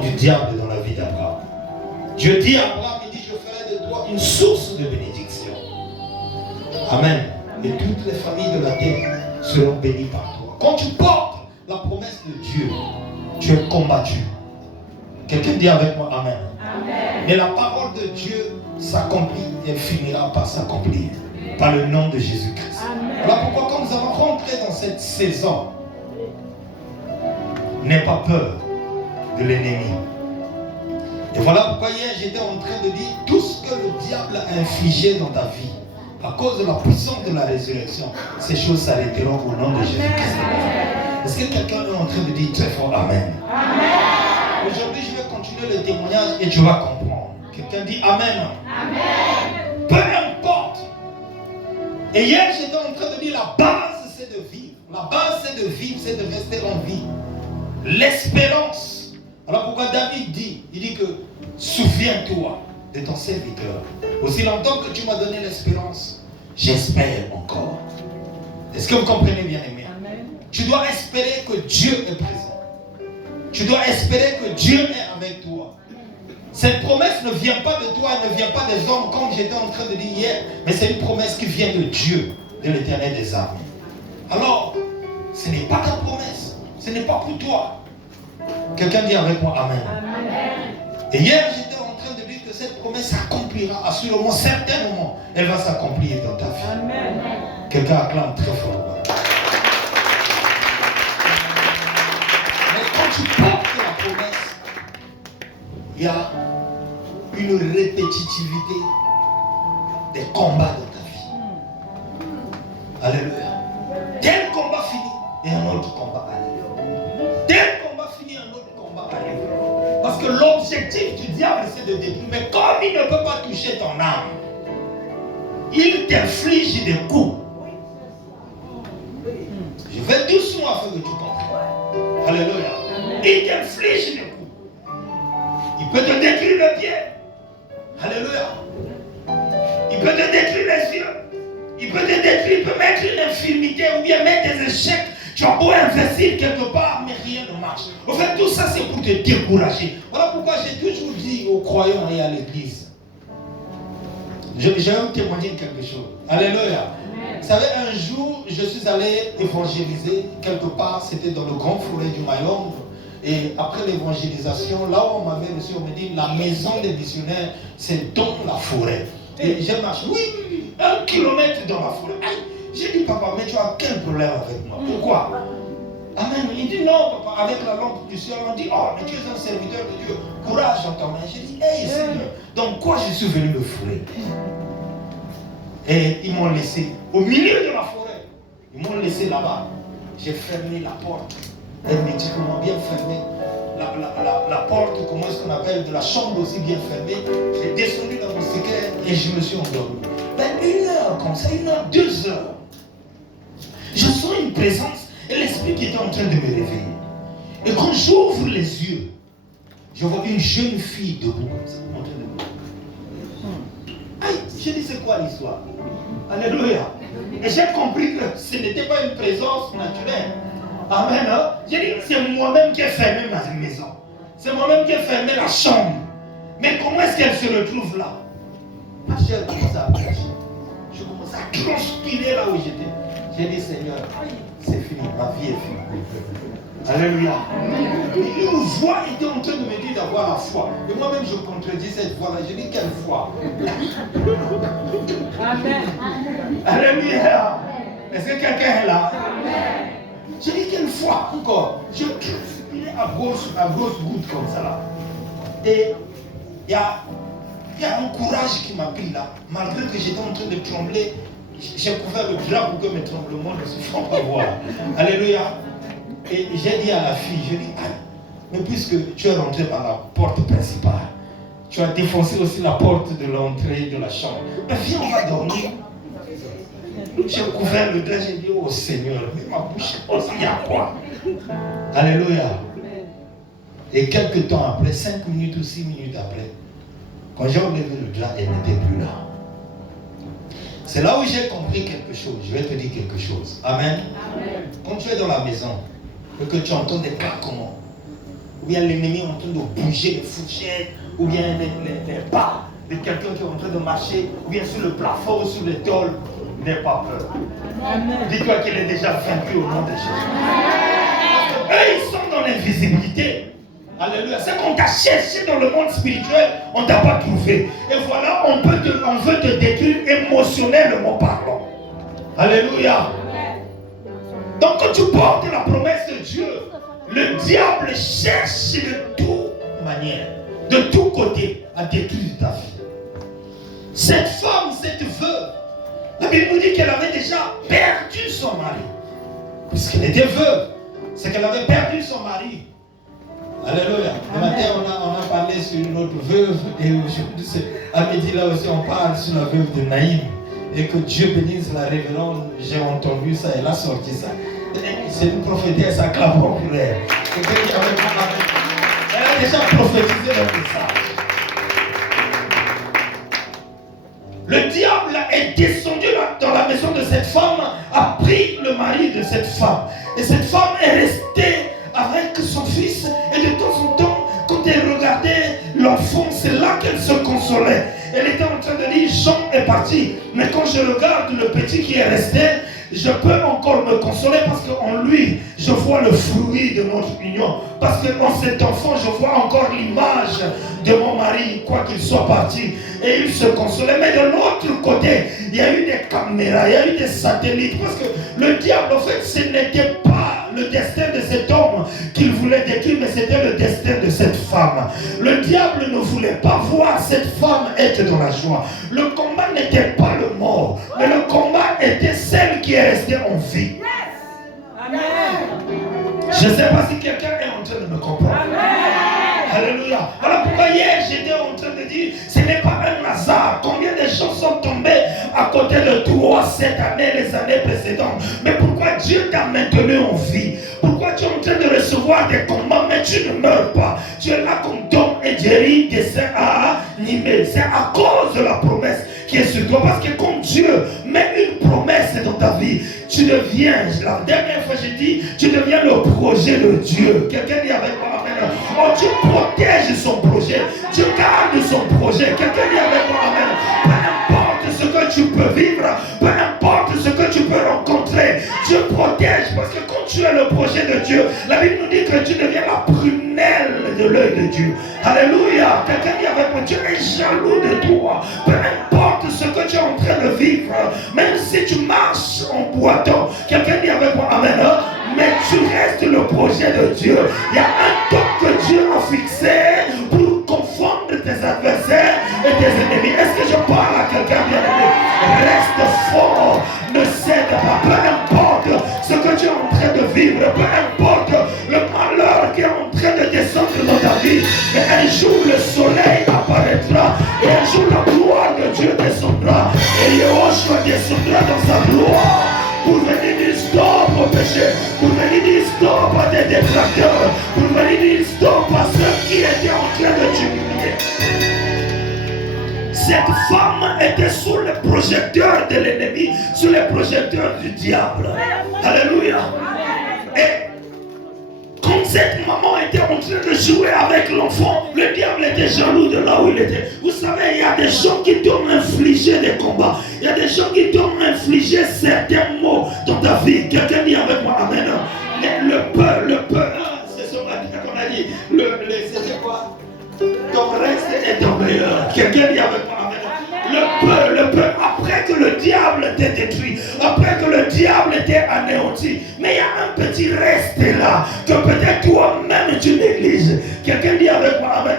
du diable dans la vie d'Abraham. Dieu dit à Abraham, il dit, je ferai de toi une source de bénédiction. Amen. Et toutes les familles de la terre seront bénies par toi. Quand tu portes la promesse de Dieu, tu es combattu. Quelqu'un dit avec moi Amen. Amen. Mais la parole de Dieu s'accomplit et finira par s'accomplir. Par le nom de Jésus-Christ. Voilà pourquoi quand nous allons rentrer dans cette saison, n'aie pas peur de l'ennemi. Et voilà pourquoi hier j'étais en train de dire tout ce que le diable a infligé dans ta vie, à cause de la puissance de la résurrection, ces choses s'arrêteront au nom de Jésus-Christ. Est-ce que quelqu'un est en train de dire très fort Amen? Amen. Aujourd'hui je vais continuer le témoignage et tu vas comprendre. Quelqu'un dit Amen. Amen. Peu importe. Et hier j'étais en train de dire la base c'est de vivre. La base c'est de vivre, c'est de rester en vie. L'espérance. Voilà pourquoi David dit, il dit que souviens-toi de ton serviteur. Aussi longtemps que tu m'as donné l'espérance, j'espère encore. Est-ce que vous comprenez bien, aimé? Tu dois espérer que Dieu est présent. Tu dois espérer que Dieu est avec toi. Cette promesse ne vient pas de toi, elle ne vient pas des hommes comme j'étais en train de dire hier, mais c'est une promesse qui vient de Dieu, de l'Éternel des armées. Alors, ce n'est pas ta promesse, ce n'est pas pour toi. Quelqu'un dit avec moi Amen. Amen. Et hier, j'étais en train de dire que cette promesse s'accomplira à ce moment, certainement, elle va s'accomplir dans ta vie. Amen. Quelqu'un acclame très fort. Mais quand tu portes la promesse, il y a une répétitivité des combats dans ta vie. Alléluia. Dès le combat fini, il y a un autre combat. Alléluia. Dès le combat fini, un autre combat. Alléluia. Parce que l'objectif du diable, c'est de détruire. Mais comme il ne peut pas toucher ton âme, il t'inflige des coups. Je vais doucement afin que tu comprennes. Alléluia. Il t'inflige des coups. Il peut te détruire le pied. Alléluia. Il peut te détruire les yeux. Il peut te détruire, il peut mettre une infirmité ou bien mettre des échecs. Tu as beau investir quelque part, mais rien ne marche. En fait, tout ça, c'est pour te décourager. Voilà pourquoi j'ai toujours dit aux croyants et à l'église. Je vais vous témoigner quelque chose. Alléluia. Vous savez, un jour, je suis allé évangéliser quelque part. C'était dans le grand forêt du Mayombe. Et après l'évangélisation, là où on m'avait reçu, on me dit la maison des missionnaires, c'est dans la forêt. Et j'ai marché, oui, 1 kilomètre dans la forêt. Aïe, j'ai dit, papa, mais tu as quel problème avec moi? Pourquoi? Amen. Il dit, non, papa, avec la lampe du ciel, on dit, oh, mais tu es un serviteur de Dieu. Courage en ta main. J'ai dit, hey, Seigneur, donc quoi je suis venu me fourrer? Et ils m'ont laissé au milieu de la forêt. Ils m'ont laissé là-bas. J'ai fermé la porte. Hermétiquement bien fermée. La porte, comment est-ce qu'on appelle, de la chambre aussi bien fermée. J'ai descendu dans mon secret et je me suis endormi. Ben, 1 heure comme ça, 1 heure, 2 heures. Je sens une présence et l'esprit qui était en train de me réveiller. Et quand j'ouvre les yeux, je vois une jeune fille debout comme ça, en train de me... Aïe, je dis c'est quoi l'histoire? Alléluia. Et j'ai compris que ce n'était pas une présence naturelle. Amen. Hein? J'ai dit c'est moi-même qui ai fermé ma maison. C'est moi-même qui ai fermé la chambre. Mais comment est-ce qu'elle se retrouve là? Parce qu'elle commence à approcher. Je commence à transpirer là où j'étais. J'ai dit Seigneur, c'est fini, ma vie est finie. Alléluia. Et une voix était en train de me dire d'avoir la foi. Et moi-même je contredis cette voix-là. Je dis quelle foi? Amen. Alléluia. Est-ce que quelqu'un est là? Amen. J'ai dit quelle foi encore? Je transpirais à grosse goutte comme ça là. Et il y a un courage qui m'a pris là. Malgré que j'étais en train de trembler, j'ai couvert le drap pour que mes tremblements ne se font pas voir. Alléluia. Et j'ai dit à la fille, je dis, ah, mais puisque tu es rentré par la porte principale, tu as défoncé aussi la porte de l'entrée de la chambre. Mais viens, on va dormir. J'ai couvert le drap, j'ai dit, oh Seigneur, mais ma bouche, oh, il y a quoi? Alléluia. Et quelques temps après, 5 minutes ou 6 minutes après, quand j'ai enlevé le drap, elle n'était plus là. C'est là où j'ai compris quelque chose. Je vais te dire quelque chose. Amen. Amen. Quand tu es dans la maison et que tu entends des claquements, ou bien l'ennemi est en train de bouger les fourchettes, ou bien les pas de quelqu'un qui est en train de marcher, ou bien sur le plafond, ou sur le tôle, n'aie pas peur. Dis-toi qu'il est déjà vaincu au nom de Jésus. Eux, ils sont dans l'invisibilité. Alléluia. C'est qu'on t'a cherché dans le monde spirituel, on ne t'a pas trouvé. Et voilà, on veut te détruire émotionnellement parlant. Alléluia. Donc quand tu portes la promesse de Dieu, le diable cherche de toute manière, de tous côtés, à détruire ta vie. Cette femme, cette veuve, la Bible nous dit qu'elle avait déjà perdu son mari. Puisqu'elle était veuve, c'est qu'elle avait perdu son mari. Alléluia. Le matin, on a parlé sur une autre veuve. Et aujourd'hui, à midi, là aussi, on parle sur la veuve de Naïm. Et que Dieu bénisse la révérende. J'ai entendu ça, elle a sorti ça. C'est une prophétesse à clapons pour elle. Elle a déjà prophétisé le message. Le diable est descendu dans la maison de cette femme, a pris le mari de cette femme. Et cette femme est restée avec son fils. Et de temps en temps, quand elle regardait l'enfant, c'est là qu'elle se consolait. Elle était en train de dire, Jean est parti. Mais quand je regarde le petit qui est resté, je peux encore me consoler parce qu'en lui, je vois le fruit de notre union. Parce qu'en cet enfant, je vois encore l'image de mon mari, quoi qu'il soit parti. Et il se consolait. Mais de l'autre côté, il y a eu des caméras, il y a eu des satellites. Parce que le diable, en fait, ce n'était pas le destin de cet homme qu'il voulait détruire, mais c'était le destin de cette femme. Le diable ne voulait pas voir cette femme être dans la joie. Le combat n'était pas le mort, mais le combat était celle qui est restée en vie. Amen. Je ne sais pas si quelqu'un est en train de me comprendre. Amen. Alléluia. Voilà pourquoi hier j'étais en train de dire, ce n'est pas un hasard. Combien de gens sont tombés à côté de toi cette année, les années précédentes. Mais pourquoi Dieu t'a maintenu en vie? Pourquoi tu es en train de recevoir des combats, mais tu ne meurs pas? Tu es là comme Tom et Jerry, dessin à animer. C'est à cause de la promesse qui est sur toi. Parce que quand Dieu met une promesse dans ta vie, tu deviens, la dernière fois j'ai dit, tu deviens le projet de Dieu. Quelqu'un dit avec moi, amen. Oh, tu protèges son projet, tu gardes son projet. Quelqu'un dit avec moi, amen. Peu importe ce que tu peux vivre, peu importe ce que tu peux rencontrer, Dieu protège. Parce que quand tu es le projet de Dieu, la Bible nous dit que tu deviens la prunelle de l'œil de Dieu. Alléluia. Quelqu'un dit avec moi, Dieu est jaloux de toi. Peu importe ce que tu es en train de vivre, même si tu marches en boitant, quelqu'un dit avec moi, amen, mais tu restes le projet de Dieu. Il y a un temps que Dieu a fixé pour confondre tes adversaires et tes ennemis. Est-ce que je parle à quelqu'un bien aimé? Reste fort, ne cède pas, peu importe ce que tu es en train de vivre, peu importe le malheur qui est en train de descendre dans ta vie, mais un jour le soleil apparaîtra et un jour la gloire de Dieu descendra et Yehoshua descendra dans sa gloire pour venir dire stop au péché, pour venir dire stop à tes détracteurs, pour venir dire stop à ceux qui étaient en train de t'humilier. Cette femme était sous le projecteur de l'ennemi, sous le projecteur du diable. Alléluia. Et quand cette maman était en train de jouer avec l'enfant, le diable était jaloux de là où il était. Vous savez, il y a des gens qui t'ont infligé des combats. Il y a des gens qui t'ont infligé certains mots dans ta vie. Quelqu'un dit avec moi, amen. Le peur, c'est ce qu'on a dit. C'était quoi? Ton reste est ton meilleur. Quelqu'un dit avec moi, amen. Le peur, après que le diable t'ait détruit, après que le diable t'ait anéanti, mais il y a un petit reste là, que peut-être toi-même tu négliges. Quelqu'un dit avec moi, amen.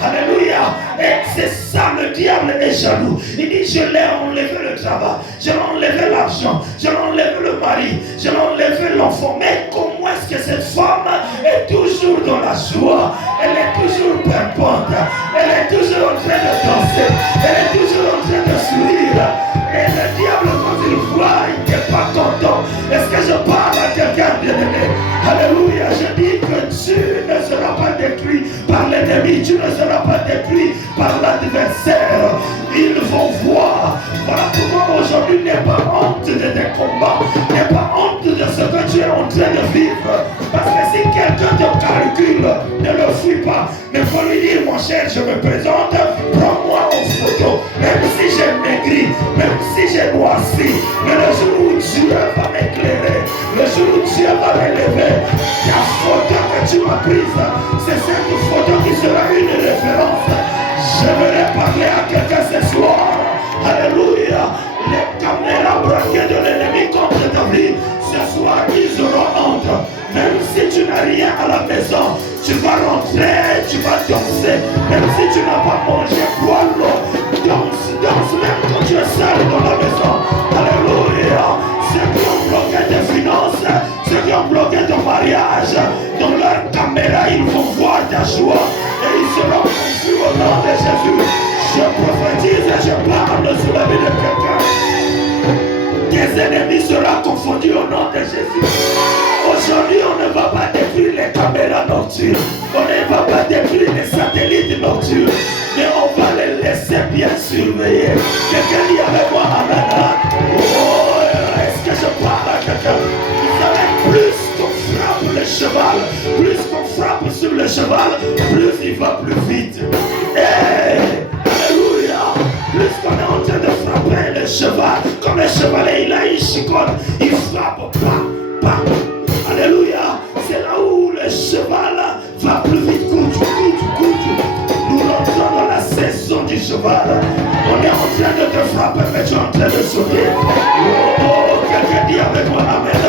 Alléluia. Et c'est ça, le diable est jaloux. Il dit, je l'ai enlevé le travail, je l'ai enlevé l'argent, je l'ai enlevé le mari, je l'ai enlevé l'enfant. Mais comment est-ce que cette femme est toujours dans la joie? Elle est toujours pimpante, elle est toujours en train de danser, elle est toujours en train de sourire. Et le diable, quand il voit, il n'est pas content. Est-ce que je parle à quelqu'un bien aimé? Alléluia. Je dis que tu ne seras pas détruit par l'ennemi. ennemis, tu ne seras pas détruit par l'adversaire. Ils vont voir. Voilà pourquoi aujourd'hui n'aie pas honte de tes combats, n'aie pas honte de ce que tu es en train de vivre. Parce que si quelqu'un te calcule, ne le fuis pas. Mais il faut lui dire, mon cher, je me présente, prends-moi en photo. Même si j'ai maigri, même si j'ai noirci, mais le jour où Dieu va m'éclairer, le jour où Dieu va m'élever, la photo que tu m'as prise, c'est cette photo qui sera une référence. J'aimerais parler à quelqu'un ce soir. Alléluia. Les caméras braquées de l'ennemi contre ta vie, ce soir ils auront honte. Même si tu n'as rien à la maison, tu vas rentrer, tu vas danser. Même si tu n'as pas mangé, bois l'eau. Danse même quand tu es seul dans la maison. Alléluia. Ceux qui ont bloqué tes finances, ceux qui ont bloqué ton mariage, dans leur caméra, ils vont voir ta joie et ils seront confus au nom de Jésus. Je prophétise et je parle sur la vie de quelqu'un. Tes ennemis seront confondus au nom de Jésus. Aujourd'hui, on ne va pas détruire les caméras nocturnes. On ne va pas détruire les satellites nocturnes. Mais on va les laisser bien surveiller. Quelqu'un dit avec moi, amen. Oh, est-ce que je parle à quelqu'un? Vous savez, plus qu'on frappe le cheval, plus qu'on frappe sur le cheval, plus il va plus vite. Hey, alléluia. Plus qu'on est en train de frapper le cheval, comme le chevalet, il a une chicotte, il frappe, pas. Alléluia. C'est là où le cheval va plus vite. Cours. Nous rentrons dans la saison du cheval. On est en train de te frapper, mais tu es en train de sauter. Oh, quelqu'un dit avec moi, amen.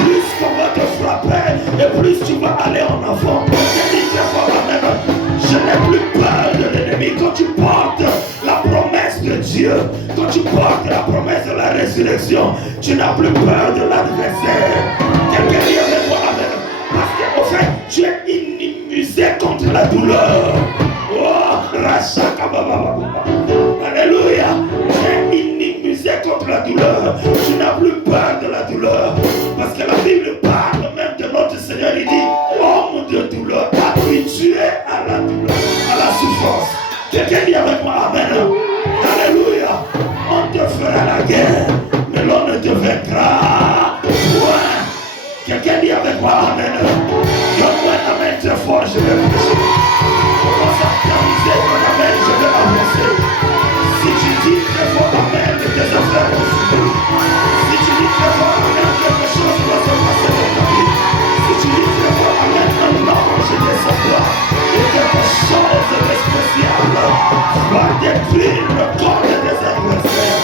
Plus qu'on va te frapper, et plus tu vas aller en avant. Quelqu'un dit très fort, amen. Je n'ai plus peur de l'ennemi. Quand tu portes la promesse de Dieu, quand tu portes la promesse de la résurrection, tu n'as plus peur de l'adversaire. Quelqu'un dit avec moi, amen. Parce qu'en fait, tu es immunisé contre la douleur. Oh, alléluia. Tu es immunisé contre la douleur. Tu n'as plus peur de la douleur. Parce que la Bible parle même de notre Seigneur. Il dit, homme de douleur, habitué à la douleur, à la souffrance. Quelqu'un dit avec moi, amen. Alléluia. On te fera la guerre, mais l'on ne te vaincra point. Quelqu'un dit avec moi, amen. Donne-moi un amen très fort, je vais prêcher. Commence à t'amuser, mon amen, je vais avancer. Si tu dis très fort, amen, tes affaires vont s'ouvrir. Si tu dis très fort, amen, quelque chose va se passer dans ta vie. Si tu dis très fort, amen, un ange descendra. Et quelque chose de spécial va détruire le corps de tes adversaires.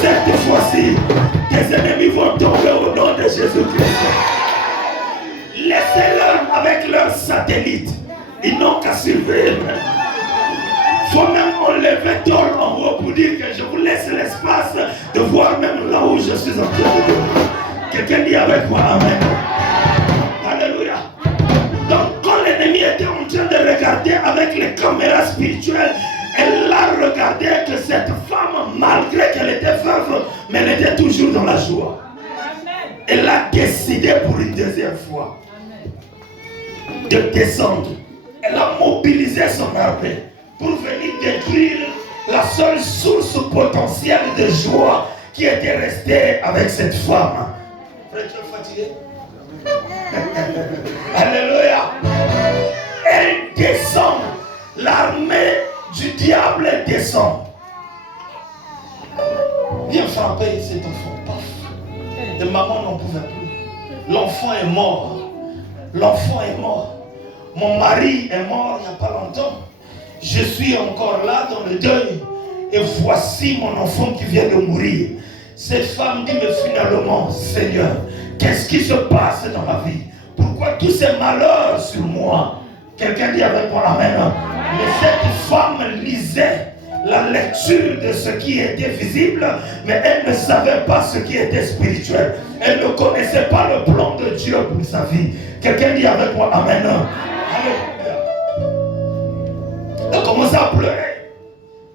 Cette fois-ci, tes ennemis vont tomber au nom de Jésus-Christ. Laissez-leur avec leurs satellites. Ils n'ont qu'à surveiller même. Il faut même enlever tort en haut pour dire que je vous laisse l'espace de voir même là où je suis en train de venir. Quelqu'un dit avec moi, amen. Alléluia. Donc quand l'ennemi était en train de regarder avec les caméras spirituelles, elle a regardé que cette femme, malgré qu'elle était veuve, mais elle était toujours dans la joie. Elle a décidé pour une deuxième fois de descendre. Elle a mobilisé son armée pour venir détruire la seule source potentielle de joie qui était restée avec cette femme. Frère, tu es fatigué? Alléluia. Elle descend. L'armée du diable descend. Viens frapper cet enfant. Paf. Et maman n'en pouvait plus. L'enfant est mort. L'enfant est mort. Mon mari est mort il n'y a pas longtemps. Je suis encore là dans le deuil. Et voici mon enfant qui vient de mourir. Cette femme dit, mais finalement, Seigneur, qu'est-ce qui se passe dans ma vie? Pourquoi tous ces malheurs sur moi? Quelqu'un dit avec moi, amen. Mais cette femme lisait la lecture de ce qui était visible, mais elle ne savait pas ce qui était spirituel. Elle ne connaissait pas le plan de Dieu pour sa vie. Quelqu'un dit avec moi, amen. Elle commence à pleurer.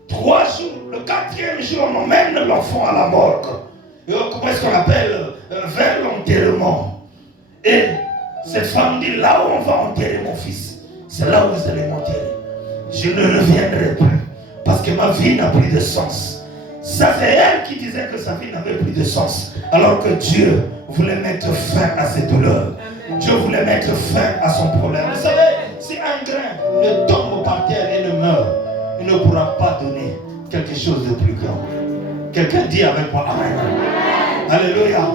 3 jours, le 4e jour, on emmène l'enfant à la morgue. Et comment est-ce qu'on appelle? Vers l'enterrement. Et cette femme dit, là où on va enterrer mon fils, c'est là où vous allez m'enterrer. Je ne reviendrai plus parce que ma vie n'a plus de sens. Ça, c'est elle qui disait que sa vie n'avait plus de sens. Alors que Dieu voulait mettre fin à ses douleurs. Dieu voulait mettre fin à son problème. Vous savez, si un grain ne tombe par terre et ne meurt, il ne pourra pas donner quelque chose de plus grand. Quelqu'un dit avec moi Amen. Alléluia.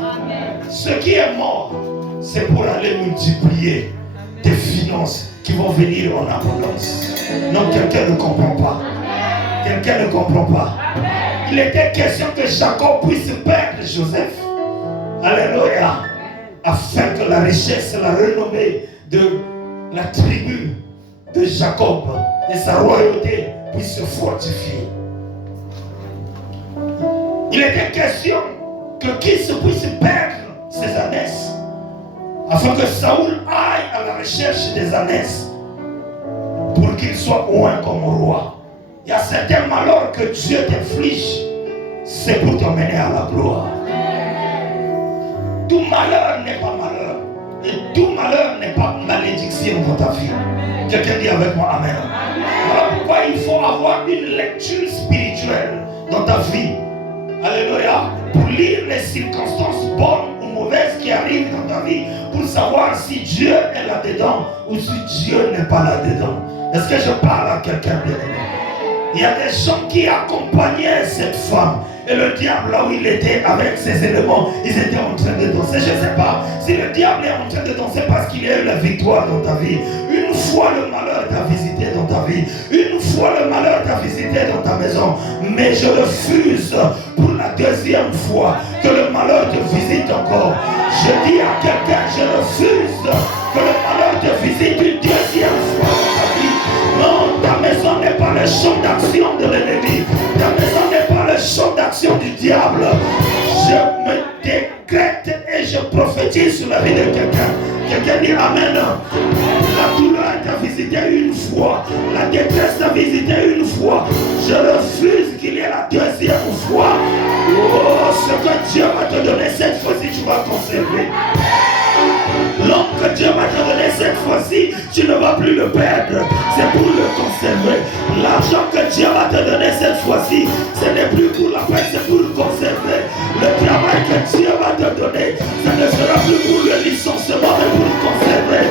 Ce qui est mort, c'est pour aller multiplier des finances qui vont venir en abondance. Non, quelqu'un ne comprend pas. Quelqu'un ne comprend pas. Il était question que Jacob puisse perdre Joseph. Alléluia. Afin que la richesse et la renommée de la tribu de Jacob et sa royauté puissent se fortifier. Il était question que Kis puisse perdre ses ânesses afin que Saoul aille à la recherche des ânesses pour qu'il soit oint comme roi. Il y a certains malheurs que Dieu t'inflige, c'est pour t'emmener à la gloire. Tout malheur n'est pas malheur. Et tout malheur n'est pas malédiction dans ta vie. Quelqu'un dit avec moi Amen. Voilà pourquoi il faut avoir une lecture spirituelle dans ta vie. Alléluia. Pour lire les circonstances bonnes ou mauvaises qui arrivent dans ta vie. Pour savoir si Dieu est là-dedans ou si Dieu n'est pas là-dedans. Est-ce que je parle à quelqu'un bien aimé? Il y a des gens qui accompagnaient cette femme. Et le diable, là où il était avec ses éléments, ils étaient en train de danser. Je ne sais pas si le diable est en train de danser parce qu'il y a eu la victoire dans ta vie. Une fois le malheur t'a visité dans ta vie. Une fois le malheur t'a visité dans ta maison. Mais je refuse pour la deuxième fois que le malheur te visite encore. Je dis à quelqu'un, je refuse que le malheur te visite une deuxième fois dans ta vie. Non, ta maison n'est pas le champ d'action de l'ennemi. Ta maison n'est pas le champ d'action du diable. Je me décrète et je prophétise sur la vie de quelqu'un. Quelqu'un dit Amen. La douleur t'a visité une fois. La détresse t'a visité une fois. Je refuse qu'il y ait la deuxième fois. Oh, ce que Dieu va te donner cette fois-ci, tu vas conserver. L'homme que Dieu va te donner cette fois-ci, tu ne vas plus le perdre. C'est pour le conserver. L'argent que Dieu va te donner cette fois-ci, ce n'est plus pour la paix, c'est pour le conserver. Le travail que Dieu va te donner, ce ne sera plus pour le licenciement, mais pour le conserver.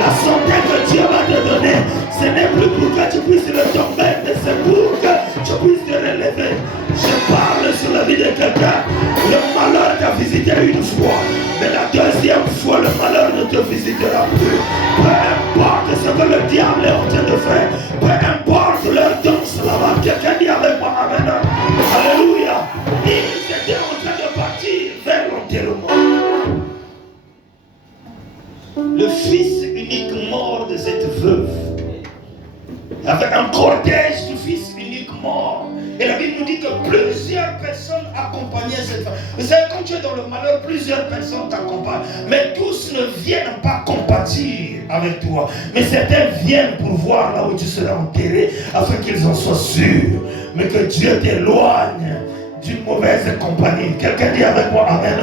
La santé que Dieu va te donner, ce n'est plus pour que tu puisses le tomber, mais c'est pour que tu puisses te relever. Je parle sur la vie de quelqu'un. Le malheur t'a visité une fois, mais la deuxième fois, le malheur ne te visitera plus. Peu importe ce que le diable est en train de faire, peu importe leur danse là-bas, quelqu'un dit avec moi Amen. Alléluia. Ils étaient en train de partir vers l'enterrement. Le fils unique mort de cette veuve, avec un cortège de fils unique mort. Et la Bible nous dit que plusieurs personnes accompagnaient cette femme. Vous savez, quand tu es dans le malheur, plusieurs personnes t'accompagnent. Mais tous ne viennent pas compatir avec toi. Mais certains viennent pour voir là où tu seras enterré, afin qu'ils en soient sûrs. Mais que Dieu t'éloigne d'une mauvaise compagnie. Quelqu'un dit avec moi Amen.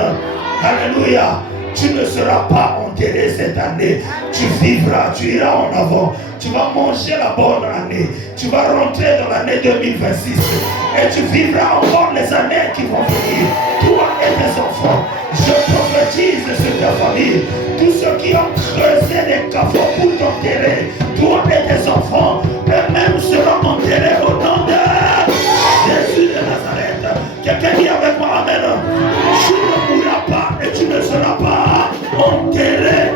Alléluia. Tu ne seras pas enterré cette année. Tu vivras, tu iras en avant. Tu vas manger la bonne année. Tu vas rentrer dans l'année 2026. Et tu vivras encore les années qui vont venir. Toi et tes enfants. Je prophétise sur ta famille. Tous ceux qui ont creusé des caveaux pour t'enterrer. Toi et tes enfants. Eux-mêmes seront enterrés au nom de Jésus de Nazareth. Quelqu'un dit avec moi Amen. Tu ne mourras pas et tu ne seras pas enterré.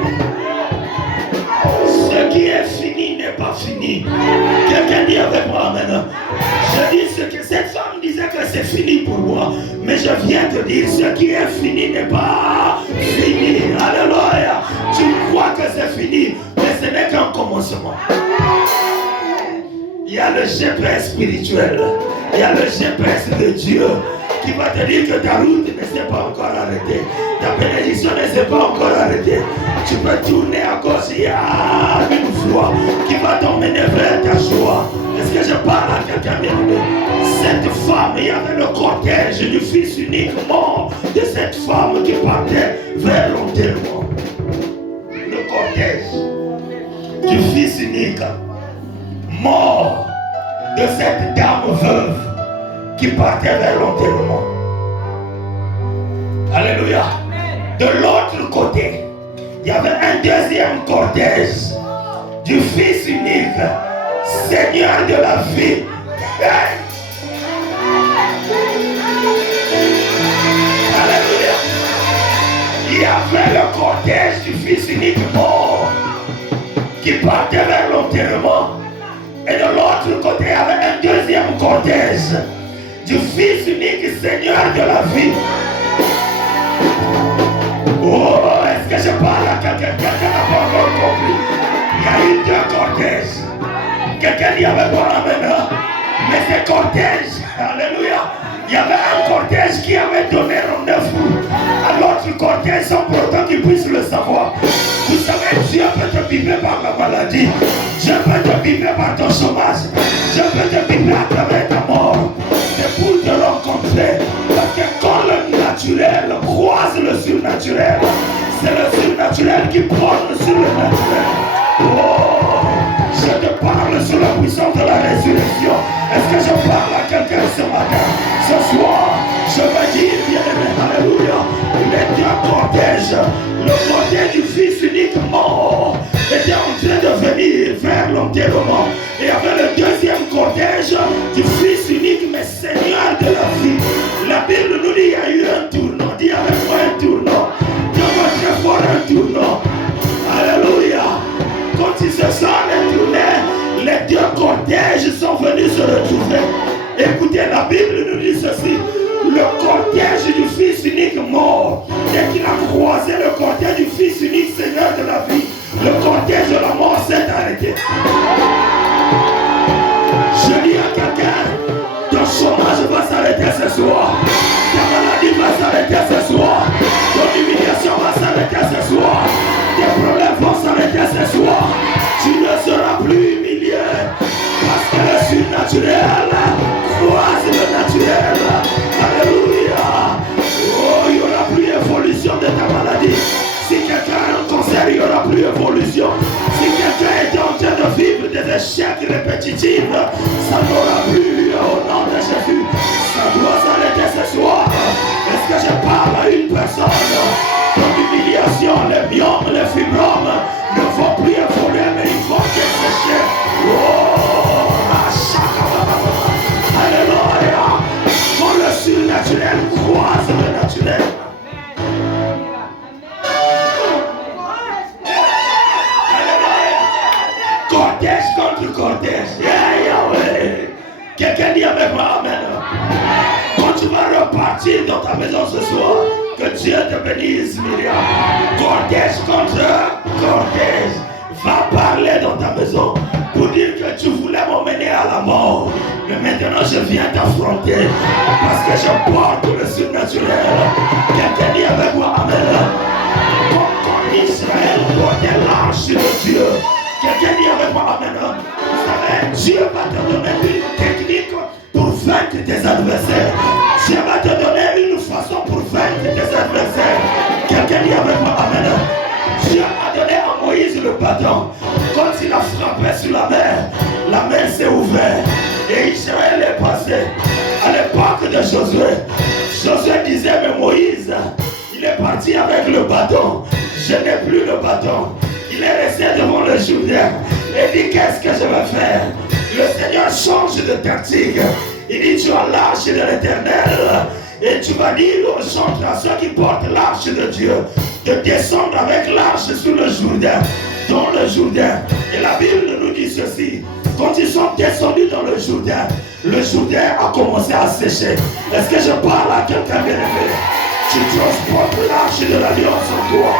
Ce qui est fini n'est pas fini. Quelqu'un dit avec moi Amen. Je dis ce que cette femme disait que c'est fini pour moi. Mais je viens te dire ce qui est fini n'est pas fini. Alléluia. Tu crois que c'est fini, mais ce n'est qu'un commencement. Il y a le GPS spirituel. Il y a le GPS de Dieu qui va te dire que ta route ne s'est pas encore arrêtée. Ta bénédiction ne s'est pas encore arrêtée. Tu peux tourner à gauche, il y a une voie qui va t'emmener vers ta joie. Est-ce que je parle à quelqu'un bien aimé? Cette femme, il y avait le cortège du fils unique mort de cette femme qui partait vers l'enterrement. Le cortège. du Fils unique, mort de cette dame veuve qui partait vers l'enterrement. Alléluia. De l'autre côté, il y avait un deuxième cortège du Fils unique, Seigneur de la vie. Alléluia. Il y avait le cortège du Fils unique mort qui partait vers l'enterrement. Et de l'autre côté, il y avait un deuxième cortège du Fils unique, Seigneur de la vie. Oh, est-ce que je parle à quelqu'un? Quelqu'un n'a pas encore compris. Il y a eu deux cortèges. Quelqu'un dit avec moi maintenant. Mais ces cortèges, alléluia, il y avait un cortège qui avait donné rendez-vous à l'autre cortège sans pour autant qu'il puisse le savoir. Vous savez, Dieu peut te biper par la maladie. Dieu peut te biper par ton chômage. Dieu peut te biper à travers ta mort. C'est pour te rencontrer. Parce que quand le naturel croise le surnaturel, c'est le surnaturel qui prône sur le naturel. Oh, je te parle sur la puissance de la résurrection. Est-ce que je parle à quelqu'un ce matin? Ce soir, je veux dire, bien-aimé, alléluia, les deux cortèges, le cortège du Fils unique mort était en train de venir vers l'enterrement. Et il y avait le deuxième cortège du Fils unique, mais Seigneur de la vie. La Bible nous dit qu'il y a eu un tournant. Dis avec moi un tournant. Dis très fort un tournant. Alléluia. Quand ils se sont retournés, les deux cortèges sont venus se retrouver. Écoutez, la Bible nous dit ceci. Le cortège du Fils unique mort, dès qu'il a croisé le cortège du Fils unique, Seigneur de la vie, le cortège de la mort s'est arrêté. Je dis à quelqu'un, ton chômage va s'arrêter ce soir. Ta maladie va s'arrêter ce soir. Ton humiliation va s'arrêter ce soir. Tes problèmes vont s'arrêter ce soir. Tu ne seras plus humilié. Parce que le surnaturel croise le naturel. Alléluia. Oh, il n'y aura plus évolution de ta maladie. Si quelqu'un a un cancer, il n'y aura plus évolution. Si quelqu'un est en train de vivre des échecs répétitifs, ça n'aura plus au nom de Jésus. Ça doit s'arrêter ce soir. Est-ce que je parle à une personne? Ton humiliation, les myomes, les fibromes ne vont plus évoluer, mais ils vont dessécher. Oh, alléluia. Quand le surnaturel croise le naturel. Cortège contre cortège. Yahweh. Quelqu'un dit avec moi amen. Quand tu vas repartir dans ta maison ce soir, que Dieu te bénisse, Myriam. Cortège contre cortège. Va parler dans ta maison pour dire que tu voulais m'emmener à la mort. Mais maintenant je viens t'affronter parce que je porte le surnaturel. Quelqu'un dit avec moi amen. Quand Israël portait l'arche de Dieu, quelqu'un dit avec moi amen. Vous savez, Dieu va te donner une technique pour vaincre tes adversaires. Dieu va te donner une façon pour vaincre tes adversaires. Quelqu'un dit avec moi amen. Dieu a donné à Moïse le bâton. Quand il a frappé sur la mer s'est ouverte. Et Israël est passé. À l'époque de Josué, Josué disait, mais Moïse, il est parti avec le bâton. Je n'ai plus le bâton. Il est resté devant le Jourdain. Et dit, qu'est-ce que je vais faire? Le Seigneur change de tactique. Il dit, tu as l'arche de l'Éternel. Et tu vas dire aux gens, à ceux qui portent l'arche de Dieu, de descendre avec l'arche sur le Jourdain, dans le Jourdain. Et la Bible nous dit ceci. Quand ils sont descendus dans le Jourdain a commencé à sécher. Est-ce que je parle à quelqu'un bien-aimé? Tu transportes l'arche de l'alliance en toi.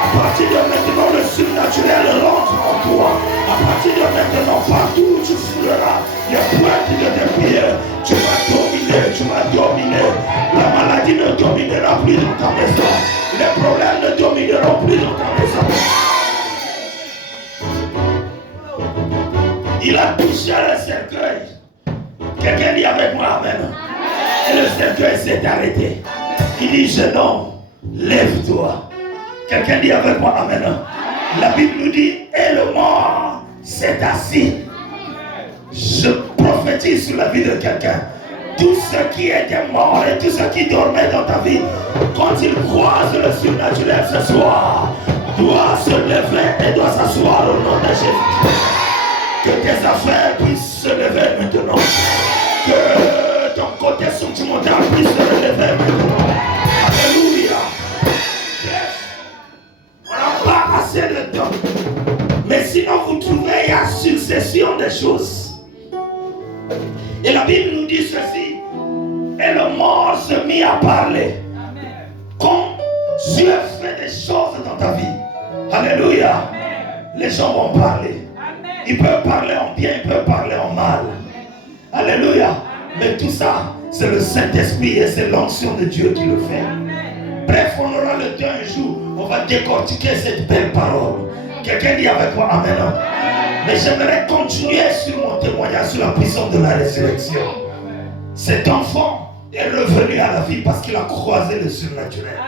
À partir de maintenant, le surnaturel rentre en toi. À partir de maintenant, partout où tu fouleras les pointes de tes pieds, tu vas dominer. La maladie ne dominera plus dans ta maison. Les problèmes ne domineront plus dans ta maison. Il a touché le cercueil. Quelqu'un dit avec moi amen. Et le cercueil s'est arrêté. Il dit, jeune homme, lève-toi. Quelqu'un dit avec moi amen. La Bible nous dit, et le mort c'est assis. Je prophétise sur la vie de quelqu'un. Tous ceux qui étaient morts et tous ceux qui dormaient dans ta vie, quand ils croisent le surnaturel ce soir, doivent se lever et doivent s'asseoir au nom de Jésus. Que tes affaires puissent se lever maintenant. Que ton côté sentimental puisse se lever maintenant. Alléluia. Bref, on n'a pas assez de temps. Mais sinon, vous trouvez, il y a succession de choses. Et la Bible nous dit ceci. Et le mort se mit à parler. Quand Dieu fait des choses dans ta vie, alléluia, les gens vont parler. Ils peuvent parler en bien, ils peuvent parler en mal. Alléluia. Mais tout ça, c'est le Saint-Esprit et c'est l'onction de Dieu qui le fait. Bref, on aura le temps un jour, on va décortiquer cette belle parole. Quelqu'un dit avec moi Amen. Mais j'aimerais continuer sur mon témoignage sur la puissance de la résurrection. Cet enfant est revenu à la vie parce qu'il a croisé le surnaturel.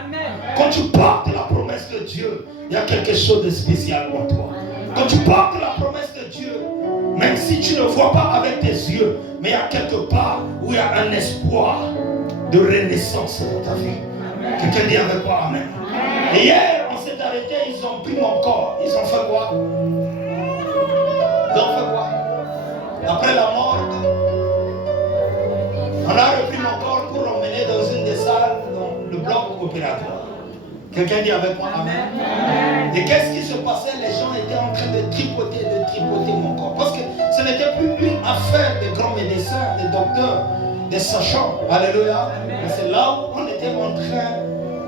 Quand tu portes la promesse de Dieu, il y a quelque chose de spécial en toi. Quand tu portes la promesse de Dieu, même si tu ne vois pas avec tes yeux, mais il y a quelque part où il y a un espoir de renaissance dans ta vie. Quelqu'un dit avec moi Amen. Et hier, on s'est arrêté, ils ont pris mon corps. Ils ont fait quoi? Ils ont fait quoi? Après la mort, on a repris mon corps pour l'emmener dans une des salles, dans le bloc opératoire. Quelqu'un dit avec moi Amen. Et qu'est-ce qui se passait? Les gens étaient en train de tripoter mon corps. Parce que ce n'était plus une affaire de grands médecins, de docteurs, des sachants. Alléluia. Mais c'est là où on était en train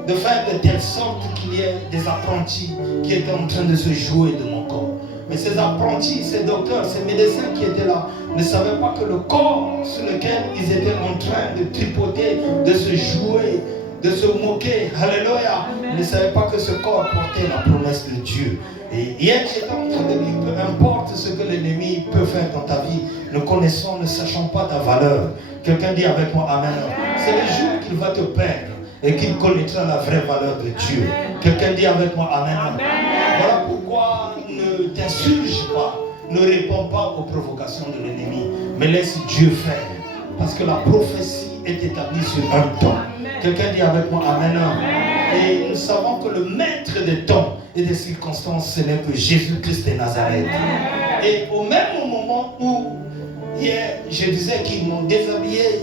de faire de telle sorte qu'il y ait des apprentis qui étaient en train de se jouer de mon corps. Mais ces apprentis, ces docteurs, ces médecins qui étaient là ne savaient pas que le corps sur lequel ils étaient en train de tripoter, de se jouer, de se moquer, alléluia, ils ne savaient pas que ce corps portait la promesse de Dieu. Et hier, j'étais en train de dire, peu importe ce que l'ennemi peut faire dans ta vie, ne connaissant, ne sachant pas ta valeur. Quelqu'un dit avec moi Amen. C'est le jour qu'il va te perdre et qu'il connaîtra la vraie valeur de Dieu. Quelqu'un dit avec moi Amen. Voilà pourquoi ne t'insurge pas, ne réponds pas aux provocations de l'ennemi, mais laisse Dieu faire. Parce que la prophétie est établie sur un temps. Quelqu'un dit avec moi Amen. Et nous savons que le maître des temps et des circonstances, ce n'est que Jésus-Christ de Nazareth. Et au même moment où hier, je disais qu'ils m'ont déshabillé,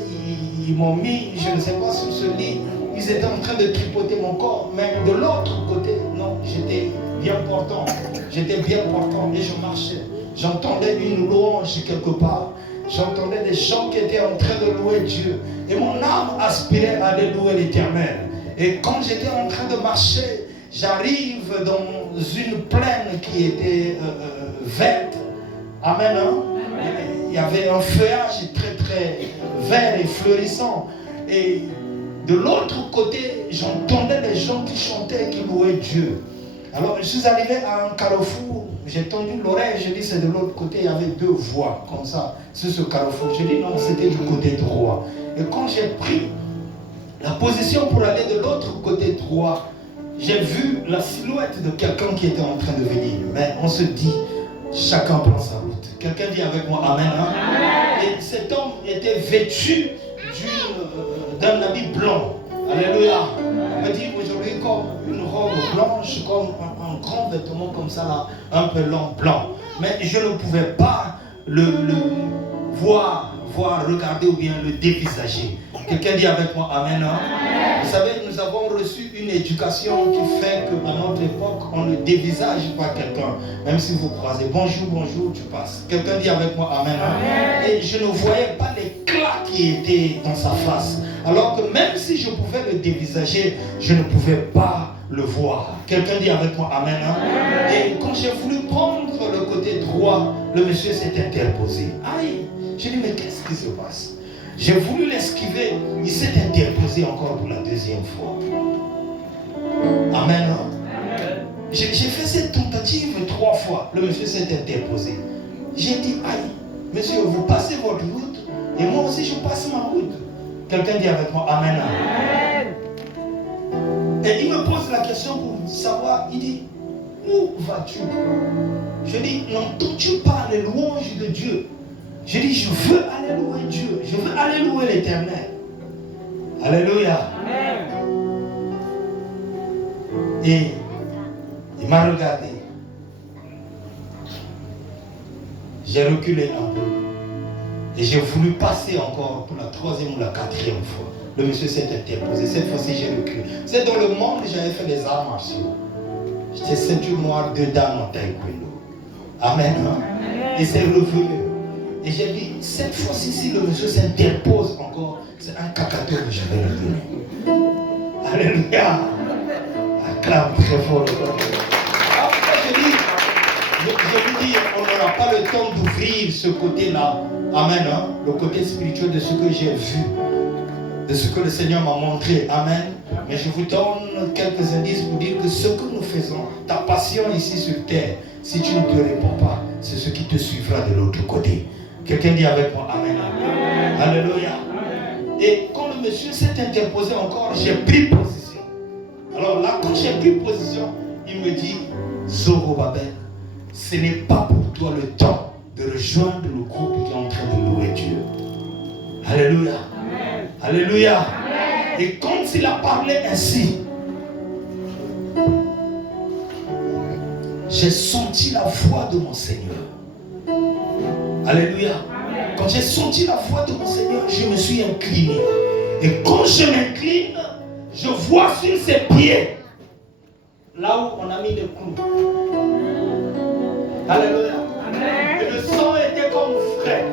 ils m'ont mis, je ne sais pas, sur ce lit, ils étaient en train de tripoter mon corps, mais de l'autre côté, non, j'étais bien portant. J'étais bien portant et je marchais. J'entendais une louange quelque part. J'entendais des gens qui étaient en train de louer Dieu. Et mon âme aspirait à aller louer l'Éternel. Et quand j'étais en train de marcher, j'arrive dans une plaine qui était verte. Amen. Il y avait un feuillage très très vert et fleurissant. Et de l'autre côté, j'entendais des gens qui chantaient, qui louaient Dieu. Alors je suis arrivé à un carrefour, j'ai tendu l'oreille, j'ai dit c'est de l'autre côté, il y avait deux voies comme ça sur ce carrefour. J'ai dit non, c'était du côté droit. Et quand j'ai pris la position pour aller de l'autre côté droit, j'ai vu la silhouette de quelqu'un qui était en train de venir. Mais on se dit, chacun prend sa route. Quelqu'un dit avec moi Amen. Et cet homme était vêtu d'un habit blanc. Alléluia. On me dit aujourd'hui comme une robe blanche, comme un grand vêtement comme ça là, un peu long, blanc. Mais je ne pouvais pas le voir, regarder ou bien le dévisager. Quelqu'un dit avec moi Amen. Vous savez, nous avons reçu une éducation qui fait qu'à notre époque, on ne dévisage pas quelqu'un. Même si vous croisez bonjour, bonjour, tu passes. Quelqu'un dit avec moi Amen. Et je ne voyais pas l'éclat qui était dans sa face. Alors que même si je pouvais le dévisager, je ne pouvais pas le voir. Quelqu'un dit avec moi Amen. Et quand j'ai voulu prendre le côté droit, le monsieur s'est interposé. Aïe, j'ai dit mais qu'est-ce qui se passe? J'ai voulu l'esquiver, il s'est interposé encore pour la deuxième fois. Amen. J'ai fait cette tentative 3 fois, le monsieur s'est interposé. J'ai dit aïe, monsieur, vous passez votre route et moi aussi je passe ma route. Quelqu'un dit avec moi Amen. Et il me pose la question pour savoir, il dit, où vas-tu? Je dis, n'entends-tu pas les louanges de Dieu? Je dis, je veux aller louer Dieu. Je veux aller louer l'Éternel. Alléluia. Amen. Et il m'a regardé. J'ai reculé un peu. Et j'ai voulu passer encore pour la 3e ou la 4e fois. Le monsieur s'est interposé. Cette fois-ci, j'ai reculé. C'est dans le monde, j'avais fait des arts martiaux. J'étais ceinture noire, 2 dames en taekwondo. Amen. Hein? Et c'est revenu. Et j'ai dit, cette fois-ci, si le monsieur s'interpose encore, c'est un cacato que je vais le donner. Alléluia. Acclame très fort le corps. Après, je vous dis, on n'aura pas le temps d'ouvrir ce côté-là. Amen. Hein? Le côté spirituel de ce que j'ai vu, de ce que le Seigneur m'a montré. Amen. Mais je vous donne quelques indices pour dire que ce que nous faisons, ta passion ici sur terre, si tu ne te réponds pas, c'est ce qui te suivra de l'autre côté. Quelqu'un dit avec moi Amen. Amen. Alléluia. Amen. Et quand le monsieur s'est interposé encore, j'ai pris position. Alors là, quand j'ai pris position, il me dit, Zorobabel, ce n'est pas pour toi le temps de rejoindre le groupe qui est en train de louer Dieu. Alléluia. Amen. Alléluia. Amen. Et quand il a parlé ainsi, j'ai senti la voix de mon Seigneur. Alléluia. Amen. Quand j'ai senti la voix de mon Seigneur, je me suis incliné. Et quand je m'incline, je vois sur ses pieds, là où on a mis le clou. Alléluia. Amen. Et le sang était comme frais.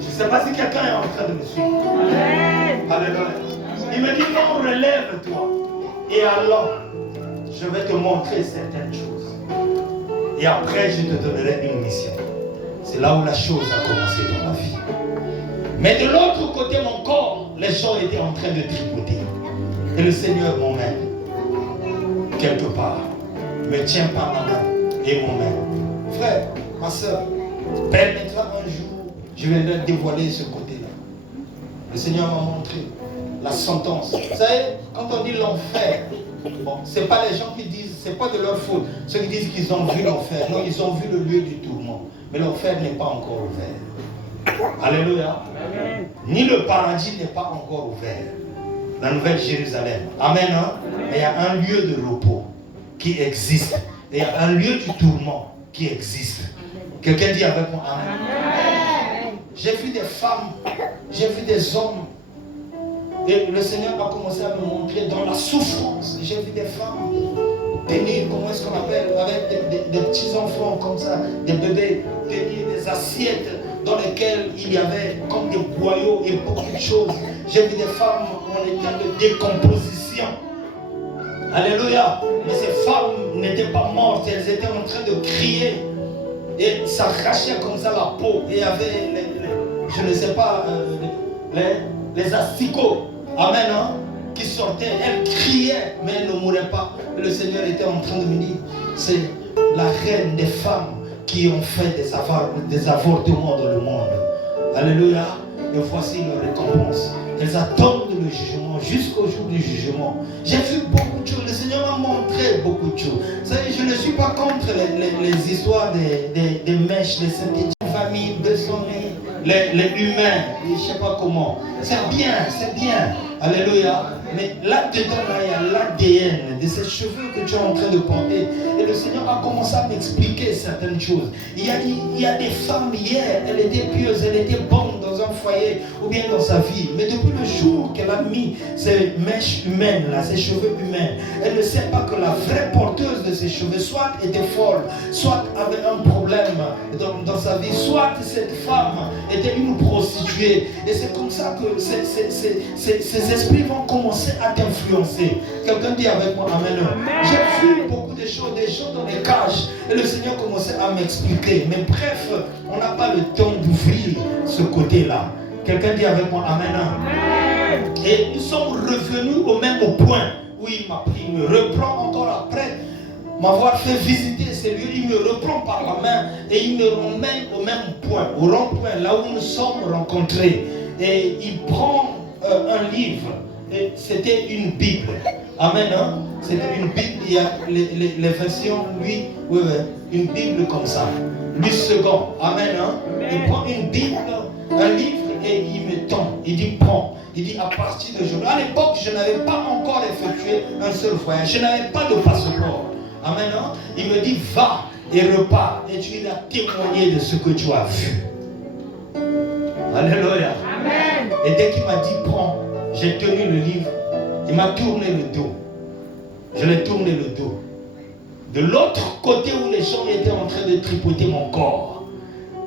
Je ne sais pas si quelqu'un est en train de me suivre. Amen. Alléluia. Il me dit, non, relève-toi. Et alors, je vais te montrer certaines choses. Et après, je te donnerai une mission. C'est là où la chose a commencé dans ma vie. Mais de l'autre côté, mon corps, les gens étaient en train de tripoter. Et le Seigneur m'emmène quelque part, me tient par la main et m'emmène. Frère, ma soeur, permettra un jour, je viendrai dévoiler ce côté-là. Le Seigneur m'a montré la sentence. Vous savez, quand on dit l'enfer, bon, ce n'est pas les gens qui disent, ce n'est pas de leur faute. Ceux qui disent qu'ils ont vu l'enfer, non, ils ont vu le lieu du tourment. Mais l'enfer n'est pas encore ouvert. Alléluia. Amen. Ni le paradis n'est pas encore ouvert. La nouvelle Jérusalem. Amen. Hein? Mais il y a un lieu de repos qui existe. Et il y a un lieu du tourment qui existe. Quelqu'un dit avec moi Amen. Amen. J'ai vu des femmes, j'ai vu des hommes. Et le Seigneur a commencé à me montrer dans la souffrance. J'ai vu des femmes tenir, comment est-ce qu'on appelle, avec des petits enfants comme ça, des bébés, tenir des assiettes dans lesquelles il y avait comme des boyaux et beaucoup de choses. J'ai vu des femmes en état de décomposition. Alléluia. Mais ces femmes n'étaient pas mortes, elles étaient en train de crier. Et ça crachait comme ça la peau. Et il y avait, je ne sais pas, les asticots. Amen. Hein? Qui sortaient, elles criaient, mais elles ne mouraient pas. Le Seigneur était en train de me dire, c'est la reine des femmes qui ont fait des avortements dans le monde. Alléluia. Et voici leur récompense. Elles attendent le jugement jusqu'au jour du jugement. J'ai vu beaucoup de choses. Le Seigneur m'a montré beaucoup de choses. Vous savez, je ne suis pas contre les histoires des mèches, des synthétiques, familles, besonnés, les humains, je ne sais pas comment. C'est bien, c'est bien. Alléluia. Mais là-dedans, il y a l'ADN de ces cheveux que tu es en train de porter. Et le Seigneur a commencé à m'expliquer certaines choses. Il y a des femmes hier, elles étaient pieuses, elles étaient bonnes dans un foyer ou bien dans sa vie. Mais depuis le jour qu'elle a mis ces mèches humaines, là, ces cheveux humains, elle ne sait pas que la vraie porteuse de ces cheveux, soit était folle, soit avait un problème dans sa vie, soit cette femme était une prostituée. Et c'est comme ça que ces esprits vont commencer à t'influencer. Quelqu'un dit avec moi Amen. J'ai vu beaucoup de choses, des gens dans les cages. Et le Seigneur commençait à m'expliquer. Mais bref, on n'a pas le temps d'ouvrir ce côté-là. Quelqu'un dit avec moi Amen. Et nous sommes revenus au même point où il m'a pris. Il me reprend encore après m'avoir fait visiter ces lieux. Il me reprend par la main et il me ramène au même point, au rond-point, là où nous sommes rencontrés. Et il prend un livre. Et c'était une Bible. Amen. Hein? C'est une Bible, il y a les versions, lui, oui, une Bible comme ça. Lui second. Amen. Hein? Il prend une Bible, un livre, et il me tend. Il dit, prends. Il dit, à partir de aujourd'hui. À l'époque, je n'avais pas encore effectué un seul voyage. Je n'avais pas de passeport. Amen. Hein? Il me dit, va et repars. Et tu vas témoigner de ce que tu as vu. Alléluia. Amen. Et dès qu'il m'a dit, prends, j'ai tenu le livre. Il m'a tourné le dos. Je l'ai tourné le dos. De l'autre côté où les gens étaient en train de tripoter mon corps.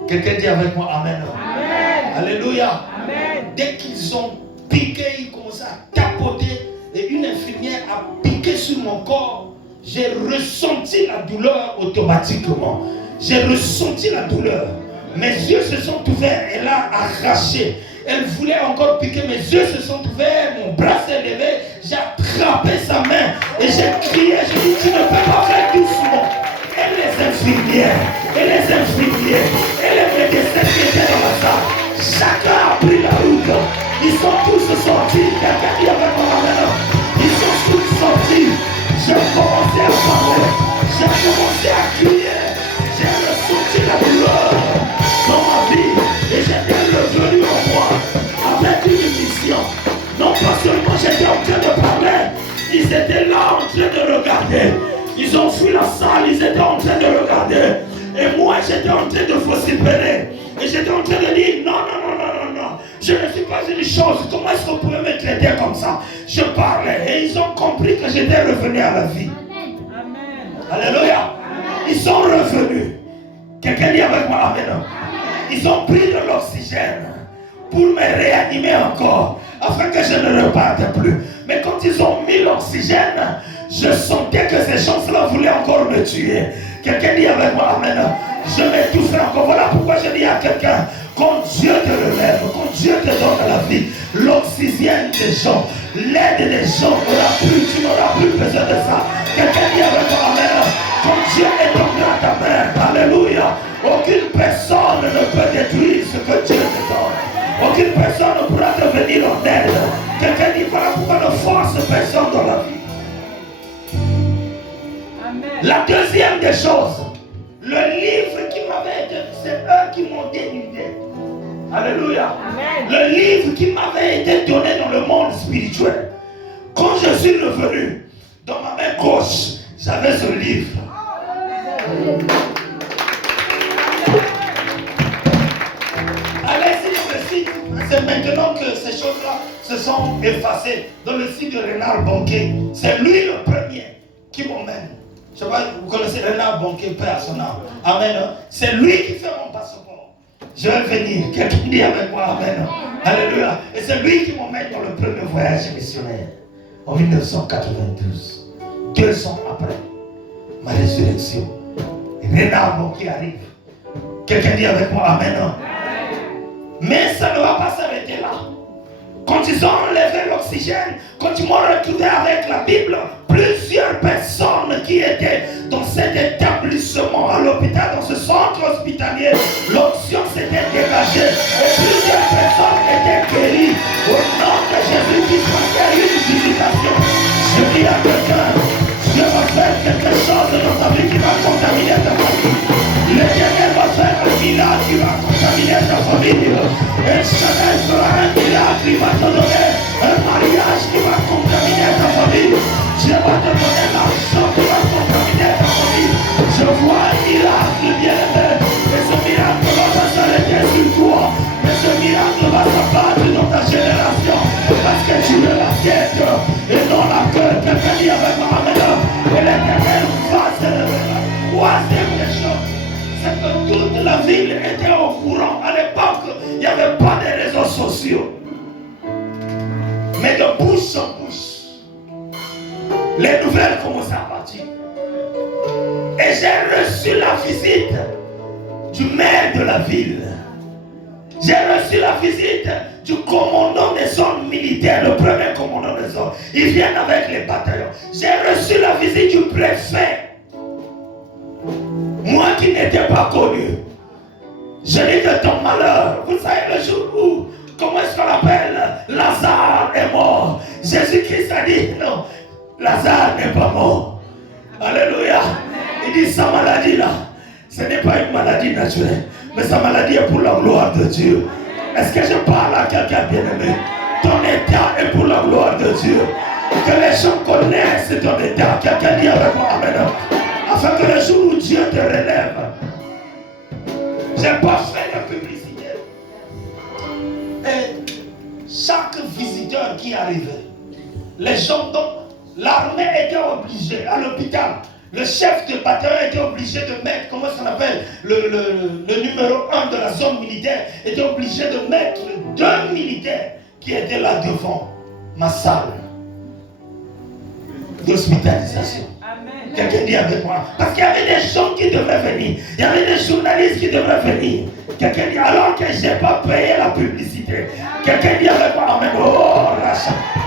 Quelqu'un dit avec moi, Amen. Amen. Alléluia. Amen. Dès qu'ils ont piqué, ils commençaient à tapoter. Et une infirmière a piqué sur mon corps. J'ai ressenti la douleur automatiquement. J'ai ressenti la douleur. Mes yeux se sont ouverts. Elle a arraché. Elle voulait encore piquer. Mes yeux se sont ouverts. Mon bras s'est levé. J'ai attrapé sa main. Et j'ai crié. J'ai dit, tu ne peux pas faire doucement. Et les infirmières. Et les médecins qui étaient dans la salle. Chacun a pris la route. Ils sont tous sortis. Quelqu'un dit avec moi maintenant. Ils sont tous sortis. J'ai commencé à parler. J'ai commencé à crier. J'ai ressenti la douleur dans ma vie. Et j'étais revenu en moi avec une mission. Non pas seulement j'étais en train de parler, ils étaient là en train de regarder. Ils ont fui la salle, ils étaient en train de regarder. Et moi j'étais en train de vociférer. Et j'étais en train de dire non. Je ne suis pas une chose. Comment est-ce que vous pouvez me traiter comme ça? Je parlais et ils ont compris que j'étais revenu à la vie. Amen. Alléluia. Amen. Ils sont revenus. Quelqu'un dit avec moi Amen. Amen. Ils ont pris de l'oxygène pour me réanimer encore, afin que je ne reparte plus. Mais quand ils ont mis l'oxygène, je sentais que ces gens-là voulaient encore me tuer. Quelqu'un dit avec moi Amen. Je m'étouffais encore. Voilà pourquoi je dis à quelqu'un, quand Dieu te relève, quand Dieu te donne la vie, l'oxygène des gens, l'aide des gens, tu n'auras plus besoin de ça. Quelqu'un dit avec moi Amen. Quand Dieu est dans ta main, alléluia, aucune personne ne peut détruire ce que Dieu te donne. Aucune personne ne pourra te venir en aide. Quelqu'un dit voilà pourquoi ne force personne dans la vie. Amen. La deuxième des choses, le livre qui m'avait été, c'est eux qui m'ont dénudé. Alléluia. Amen. Le livre qui m'avait été donné dans le monde spirituel. Quand je suis revenu, dans ma main gauche, j'avais ce livre. Allez-y dans le site. C'est maintenant que ces choses-là se sont effacées. Dans le site de Renard Bonquet, c'est lui le premier qui m'emmène. Je sais pas, vous connaissez Renard Bonquet, paix à son âme. Amen. C'est lui qui fait mon passeport. Je vais venir. Quelqu'un dit avec moi Amen. Alléluia. Et c'est lui qui m'emmène dans le premier voyage missionnaire. En 1992. 2 ans après ma résurrection. Renard Bonquet arrive. Quelqu'un dit avec moi Amen. Mais ça ne va pas s'arrêter là. Quand ils ont enlevé l'oxygène, quand ils m'ont retrouvé avec la Bible, plusieurs personnes qui étaient dans cet établissement, à l'hôpital, dans ce centre hospitalier, l'onction s'était dégagée et plusieurs personnes étaient guéries. Au nom de Jésus-Christ, il y a eu une visitation. Je dis à quelqu'un, Dieu va faire quelque chose dans ta vie qui va contaminer ta famille. L'Éternel va faire un miracle qui va contaminer ta famille. Et Chanel fera un miracle qui va te donner un mariage qui va contaminer ta famille. Dieu va te donner l'argent qui va contaminer ta famille. Je vois un miracle bien-aimé. Et ce miracle va pas s'arrêter sur toi. Mais ce miracle va s'abattre dans ta génération. Parce que tu es la tête et non la queue. Quelqu'un dit avec moi Amen. Et l'Éternel va se lever. Troisième des choses, c'est que toute la ville était au courant. À l'époque, il n'y avait pas de réseaux sociaux. Mais de bouche en bouche, les nouvelles commençaient à partir. Et j'ai reçu la visite du maire de la ville. J'ai reçu la visite du commandant des zones militaires, le premier commandant des zones. Ils viennent avec les bataillons. J'ai reçu la visite du préfet. Moi qui n'étais pas connu, je dis de ton malheur. Vous savez le jour où, comment est-ce qu'on l'appelle, Lazare est mort. Jésus-Christ a dit non. Lazare n'est pas mort. Alléluia. Il dit sa maladie là, ce n'est pas une maladie naturelle, mais sa maladie est pour la gloire de Dieu. Est-ce que je parle à quelqu'un bien-aimé? Ton état est pour la gloire de Dieu. Que les gens connaissent ton état. Quelqu'un dit avec moi amen. Afin que le jour où Dieu te relève. Je n'ai pas fait de publicité. Et chaque visiteur qui arrivait, les gens, donc, l'armée était obligée à l'hôpital. Le chef de bataillon était obligé de mettre, comment ça s'appelle, le numéro 1 de la zone militaire était obligé de mettre 2 militaires qui étaient là devant ma salle d'hospitalisation. Quelqu'un dit avec moi. Parce qu'il y avait des gens qui devraient venir. Il y avait des journalistes qui devraient venir. Quelqu'un dit alors que je n'ai pas payé la publicité. Quelqu'un dit avec moi. Amen. Oh,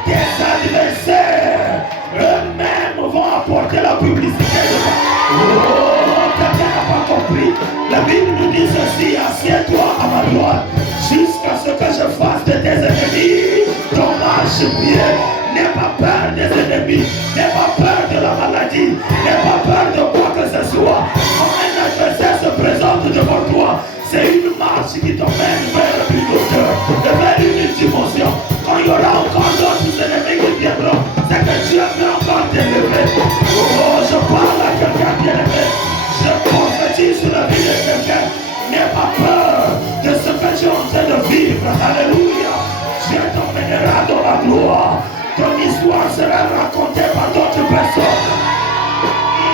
tes adversaires eux-mêmes vont apporter la publicité. Oh, quelqu'un n'a pas compris. La Bible nous dit ceci. Assieds-toi à ma droite jusqu'à ce que je fasse de tes ennemis ton marchepied. N'aie pas peur des ennemis, n'aie pas peur de la maladie, n'aie pas peur de quoi que ce soit. Quand un adversaire se présente devant toi, c'est une marche qui t'emmène vers une hauteur, vers une dimension. Quand il y aura encore d'autres ennemis qui viendront, c'est que Dieu veut encore t'élever. Oh, je parle à quelqu'un bien-aimé. Je prophétise sur la vie de quelqu'un. N'aie pas peur de ce que tu es en train de vivre. Alléluia. Dieu t'emmènera dans la gloire. Ton histoire sera racontée par d'autres personnes.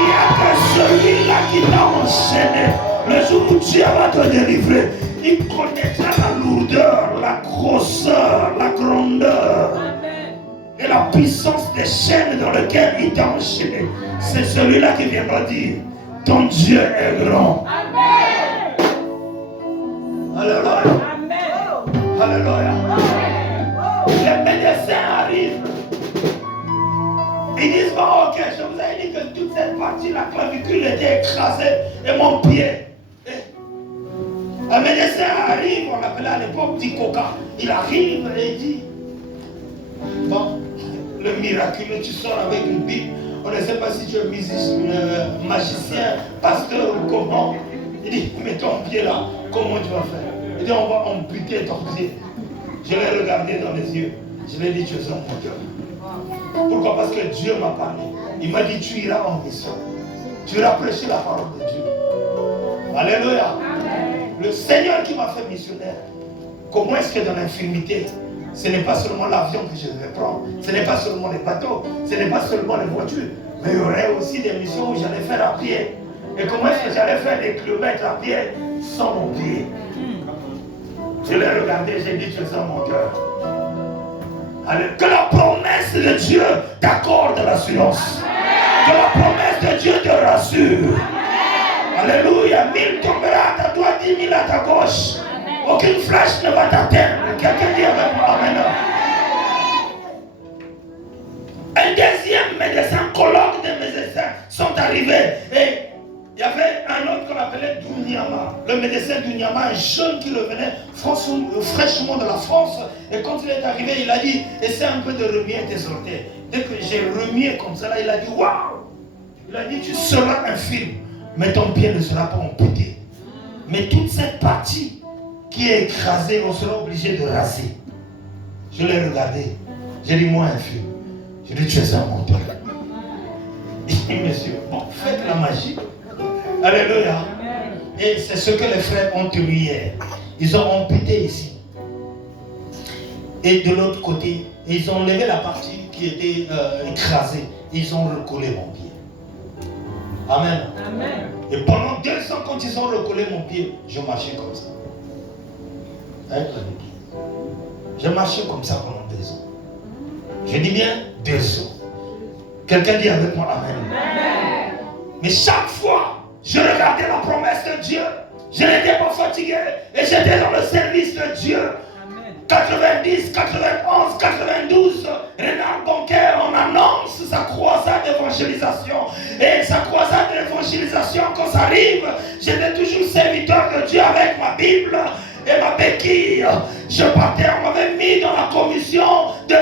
Il n'y a que celui-là qui t'a enchaîné. Le jour où Dieu va te délivrer, il connaîtra la lourdeur, la grosseur, la grandeur et la puissance des chaînes dans lesquelles il t'a enchaîné. C'est celui-là qui viendra dire, ton Dieu est grand. Amen. Alléluia. Amen. Alléluia. Les médecins arrivent. Ils disent, bon, ok, je vous ai dit que toute cette partie, la clavicule était écrasée et mon pied. Un médecin arrive, on l'appelait à l'époque dit Coca. Il arrive et il dit, bon, le miraculeux, tu sors avec une Bible. On ne sait pas si tu es musicien, magicien, pasteur ou comment. Il dit, mets ton pied là, comment tu vas faire? Il dit, on va amputer ton pied. Je l'ai regardé dans les yeux. Je lui ai dit, tu es un mon Dieu. Pourquoi? Parce que Dieu m'a parlé. Il m'a dit, tu iras en mission. Tu iras prêcher la parole de Dieu. Alléluia. Amen. Le Seigneur qui m'a fait missionnaire. Comment est-ce que dans l'infirmité, ce n'est pas seulement l'avion que je vais prendre, ce n'est pas seulement les bateaux, ce n'est pas seulement les voitures, mais il y aurait aussi des missions où j'allais faire à pied. Et comment est-ce que j'allais faire des kilomètres à pied sans mon pied? Je l'ai regardé, j'ai dit, tu es dans mon cœur. Que la promesse de Dieu t'accorde l'assurance. Que la promesse de Dieu te rassure. Alléluia. 1000 tombera à toi, 10 000 à ta gauche. Aucune flèche ne va t'atteindre. Quelqu'un dit avec moi, amen. Un deuxième médecin, colloque des médecins sont arrivés. Et il y avait un autre qu'on appelait Dunyama. Le médecin Dunyama, un jeune qui revenait fraîchement de la France. Et quand il est arrivé, il a dit, essaie un peu de remuer tes orteils. Dès que j'ai remué comme ça, là, il a dit, waouh! Il a dit, tu seras infirme, mais ton pied ne sera pas amputé. Mais toute cette partie qui est écrasée, on sera obligé de raser. Je l'ai regardé. J'ai dit, moi infirme. J'ai dit, tu es un menteur. Il dit, monsieur, bon, faites la magie. Alléluia. Et c'est ce que les frères ont tenu hier. Ils ont amputé ici. Et de l'autre côté, ils ont levé la partie qui était écrasée. Ils ont recollé mon pied. Amen. Amen. Et pendant 2 ans, quand ils ont recollé mon pied, je marchais comme ça. Avec la Bible. Je marchais comme ça pendant 2 ans. Je dis bien 2 ans. Quelqu'un dit avec moi Amen. Amen. Mais chaque fois, je regardais la promesse de Dieu. Je n'étais pas fatigué et j'étais dans le service de Dieu. 90, 91, 92, Renard Bancaire, on annonce sa croisade d'évangélisation. Et sa croisade d'évangélisation, quand ça arrive, j'étais toujours serviteur de Dieu avec ma Bible. et ma béquille. Je partais, on m'avait mis dans la commission de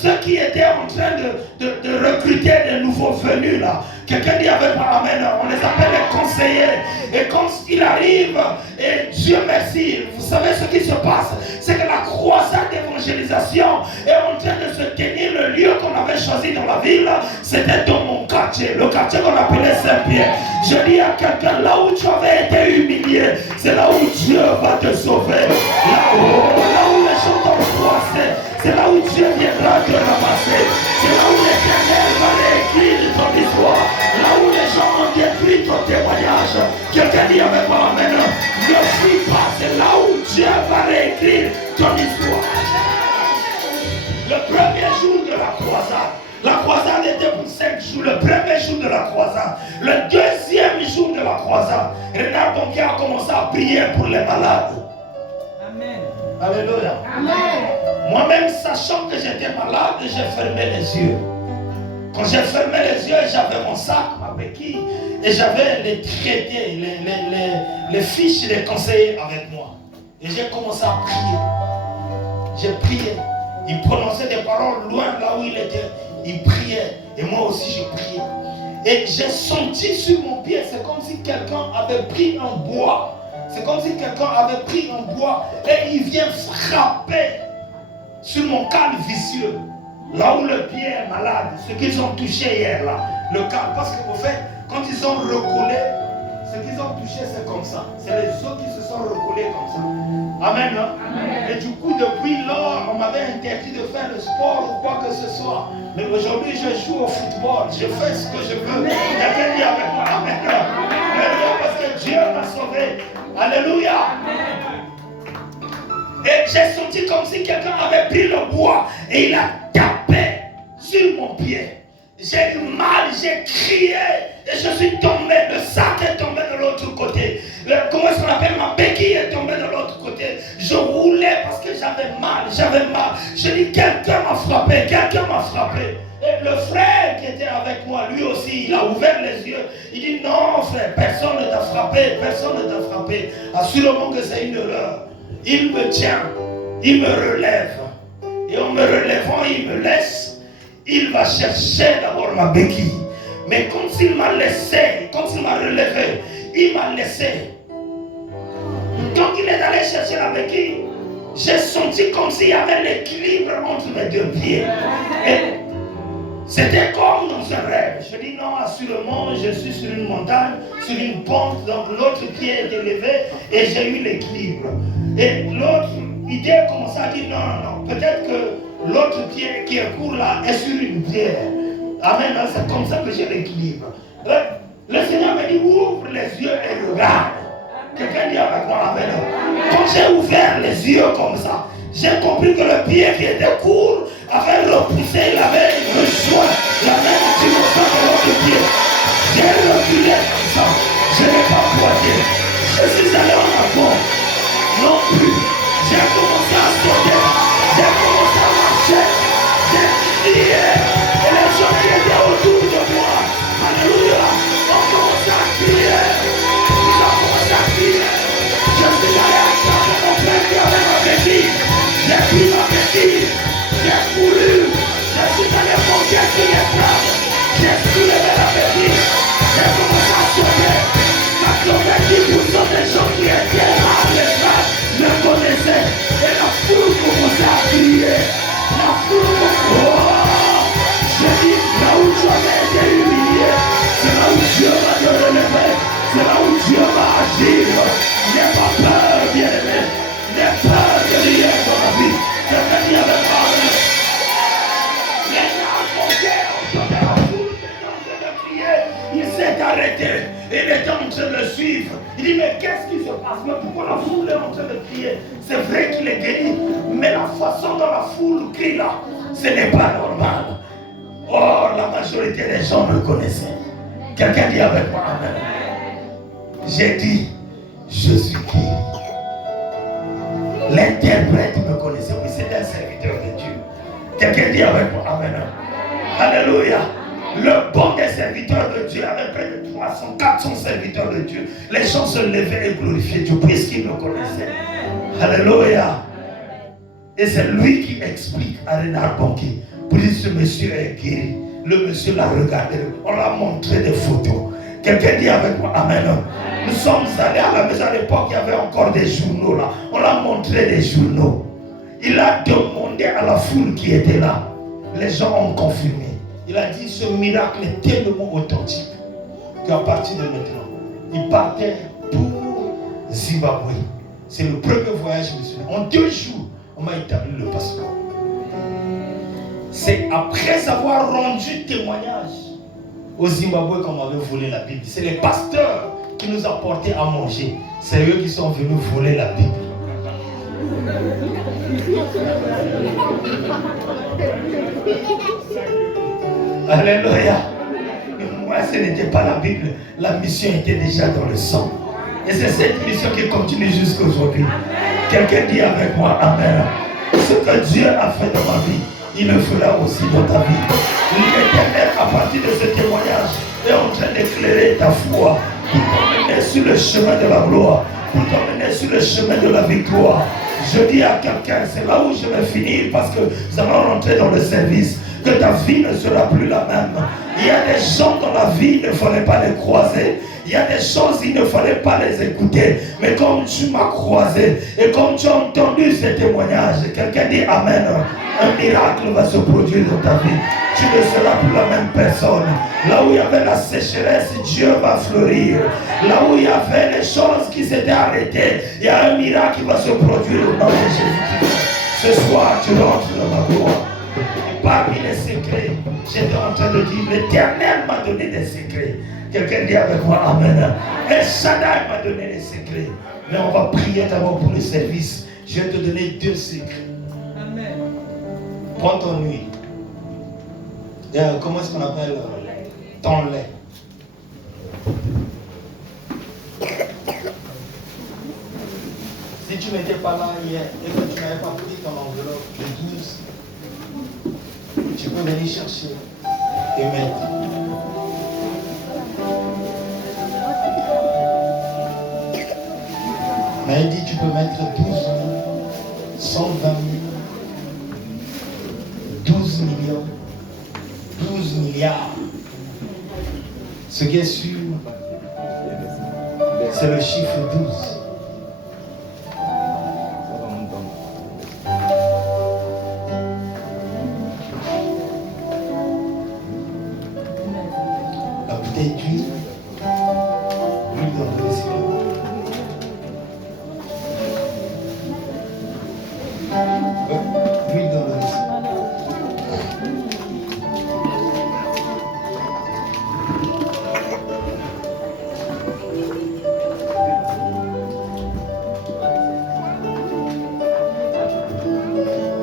ceux qui étaient en train de recruter des nouveaux venus là. Quelqu'un dit avec moi amen. On les appelle les conseillers. Et quand il arrive, et Dieu merci, vous savez ce qui se passe, c'est que la croisade d'évangélisation est en train de se tenir. Le lieu qu'on avait choisi dans la ville, c'était dans mon quartier, le quartier qu'on appelait Saint-Pierre. Je dis à quelqu'un, là où tu avais été humilié, c'est là où Dieu va te sauver. Là où les gens t'ont froissé, c'est là où Dieu viendra te ramasser. C'est là où l'Éternel va réécrire ton histoire. Là où les gens ont détruit ton témoignage. Quelqu'un dit avec moi, amen. Ne fuis pas, c'est là où Dieu va réécrire ton histoire. Le premier jour de la croisade était pour 5 jours. Le premier jour de la croisade. Le deuxième jour de la croisade, Renard Bonquier a commencé à prier pour les malades. Amen. Alléluia. Amen. Moi-même, sachant que j'étais malade, j'ai fermé les yeux. Quand j'ai fermé les yeux, j'avais mon sac, ma béquille, et j'avais les traités, les fiches des conseillers avec moi. Et j'ai commencé à prier. J'ai prié. Il prononçait des paroles loin là où il était. Il priait. Et moi aussi, je priais. Et j'ai senti sur mon pied, c'est comme si quelqu'un avait pris un bois. C'est comme si quelqu'un avait pris un bois et il vient frapper sur mon calme vicieux. Là où le pied est malade, ce qu'ils ont touché hier là, le calme. Parce qu'au fait, quand ils ont recollé, ce qu'ils ont touché c'est comme ça. C'est les os qui se sont recollés comme ça. Amen. Hein? Amen. Et du coup, depuis lors, on m'avait interdit de faire le sport ou quoi que ce soit. Mais aujourd'hui, je joue au football. Je fais ce que je veux. Quelqu'un dit avec moi, amen. Amen. Parce que Dieu m'a sauvé. Alléluia. Et j'ai senti comme si quelqu'un avait pris le bois et il a tapé sur mon pied. J'ai eu mal, j'ai crié et je suis tombé. Le sac est tombé de l'autre côté. Comment est-ce qu'on appelle, ma béquille est tombée de l'autre côté. Je roulais parce que j'avais mal. Je dis, quelqu'un m'a frappé, Et le frère qui était avec moi, lui aussi, il a ouvert les yeux. Il dit, non frère, personne ne t'a frappé. Assurément que c'est une erreur. Il me tient, il me relève. Et en me relevant, il me laisse. Il va chercher d'abord ma béquille. Mais quand il m'a relevé, il m'a laissé. Quand il est allé chercher la béquille, j'ai senti comme s'il y avait l'équilibre entre mes deux pieds. Et c'était comme dans un rêve. Je dis non, assurément, je suis sur une montagne, sur une pente, donc l'autre pied est élevé et j'ai eu l'équilibre. Et l'autre idée a commencé à dire non, peut-être que l'autre pied qui est court là est sur une pierre. Amen, c'est comme ça que j'ai l'équilibre. Le Seigneur me dit ouvre les yeux et regarde. Quelqu'un dit avec moi amen. Quand j'ai ouvert les yeux comme ça, j'ai compris que le pied qui était court avait repoussé, il avait rejoint la même dimension de l'autre pied. J'ai reculé comme ça, je n'ai pas pointé. Je suis allé en avant, non plus. J'ai commencé à sauter, j'ai commencé à marcher, j'ai crié. Et les gens qui étaient autour de moi, alléluia, ont commencé à crier. Ils ont commencé à crier. Je suis allé à travers mon frère qui avait ma béquille. J'ai pris ma béquille, j'ai couru. Je suis allé monter sur les flammes. J'ai soulevé la béquille. J'ai commencé à sauter. 90% des gens qui étaient à l'espace me connaissaient. Et la foule commençait à crier. La foule j'ai dit, là où tu avais été humilié, c'est là où Dieu va te relever. C'est là où Dieu va agir. N'aie pas peur, bien-aimé. N'aie peur de rien dans la vie. Quelqu'un dit avec moi. Il s'est arrêté, il était en train de le suivre. Il dit mais qu'est-ce qui se passe? Mais pourquoi la foule est en train de crier? C'est vrai qu'il est guéri, mais la façon dont la foule crie là, ce n'est pas normal. Or la majorité des gens me connaissaient. Quelqu'un dit avec moi amen. J'ai dit je suis qui? L'interprète me connaissait. Oui, c'est un serviteur de Dieu. Quelqu'un dit avec moi amen. Alléluia. Le bon des serviteurs de Dieu avait près de 300, 400 serviteurs de Dieu. Les gens se levaient et glorifiaient Dieu puisqu'ils me connaissaient. Alléluia. Et c'est lui qui explique à Renard Bonquet. Pour dire ce monsieur est guéri. Le monsieur l'a regardé. On l'a montré des photos. Quelqu'un dit avec moi Amen. Nous sommes allés à la maison à l'époque, il y avait encore des journaux là. On l'a montré des journaux. Il a demandé à la foule qui était là. Les gens ont confirmé. Il a dit ce miracle est tellement authentique qu'à partir de maintenant, il partait pour Zimbabwe. C'est le premier voyage missionnaire. En 2 jours, on m'a établi le passeport. C'est après avoir rendu témoignage au Zimbabwe qu'on m'avait volé la Bible. C'est les pasteurs qui nous ont porté à manger. C'est eux qui sont venus voler la Bible. Alléluia. Moi, ce n'était pas la Bible. La mission était déjà dans le sang. Et c'est cette mission qui continue jusqu'à aujourd'hui. Quelqu'un dit avec moi Amen. Ce que Dieu a fait dans ma vie, il le fera aussi dans ta vie. L'Éternel, à partir de ce témoignage, est en train d'éclairer ta foi pour t'emmener sur le chemin de la gloire, pour t'emmener sur le chemin de la victoire. Je dis à quelqu'un, c'est là où je vais finir parce que nous allons rentrer dans le service, que ta vie ne sera plus la même. Il y a des gens dans la vie, il ne fallait pas les croiser. Il y a des choses, il ne fallait pas les écouter. Mais comme tu m'as croisé et comme tu as entendu ces témoignages, quelqu'un dit Amen. Un miracle va se produire dans ta vie. Tu ne seras plus la même personne. Là où il y avait la sécheresse, Dieu va fleurir. Là où il y avait les choses qui s'étaient arrêtées, il y a un miracle qui va se produire au nom de Jésus-Christ. Ce soir, tu rentres dans ma gloire. Et parmi les secrets, j'étais en train de dire, l'Éternel m'a donné des secrets. Quelqu'un dit avec moi Amen. Et Shaddai m'a donné les secrets. Mais on va prier d'abord pour le service. Je vais te donner 2 secrets. Amen. Prends ton huile. Comment est-ce qu'on appelle ton lait? Si tu n'étais pas là hier et que tu n'avais pas pris ton enveloppe de 12, tu peux venir chercher et mettre. Mais il dit tu peux mettre 12 000, 120 000, 12 millions, 12 milliards. Ce qui est sûr, c'est le chiffre 12. La bouteille d'huile, l'huile dans le récipient. L'huile dans le récipient.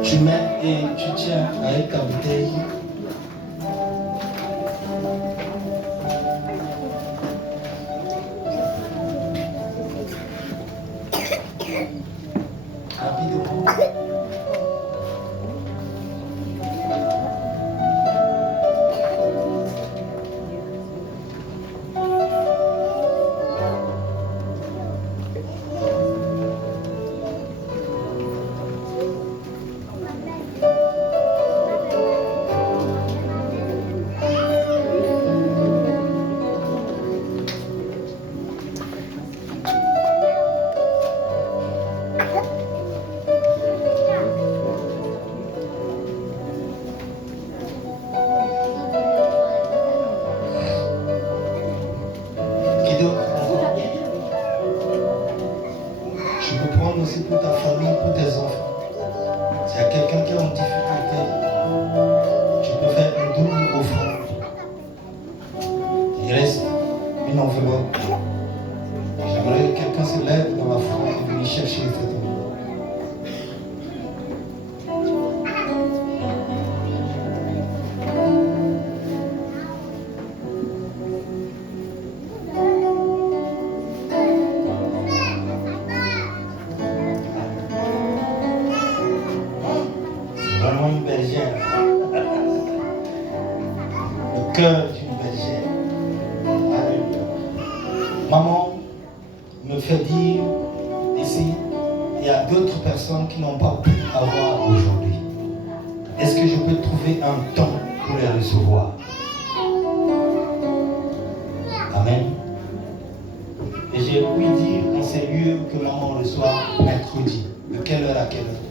Tu mets et tu tiens avec ta bouteille. Rapidement. Tu peux prendre aussi pour ta famille, pour tes enfants. S'il y a quelqu'un qui est en difficulté, tu peux faire une double offrande. Il reste une enveloppe. J'aimerais que quelqu'un se lève dans la foi et venir chercher cette enveloppe. Vraiment une bergère. Le cœur d'une bergère. Alléluia. Maman me fait dire ici, il y a a d'autres personnes qui n'ont pas pu avoir aujourd'hui. Est-ce que je peux trouver un temps pour les recevoir? Amen. Et j'ai ouï dire en ces lieux que maman reçoit mercredi. De quelle heure à quelle heure?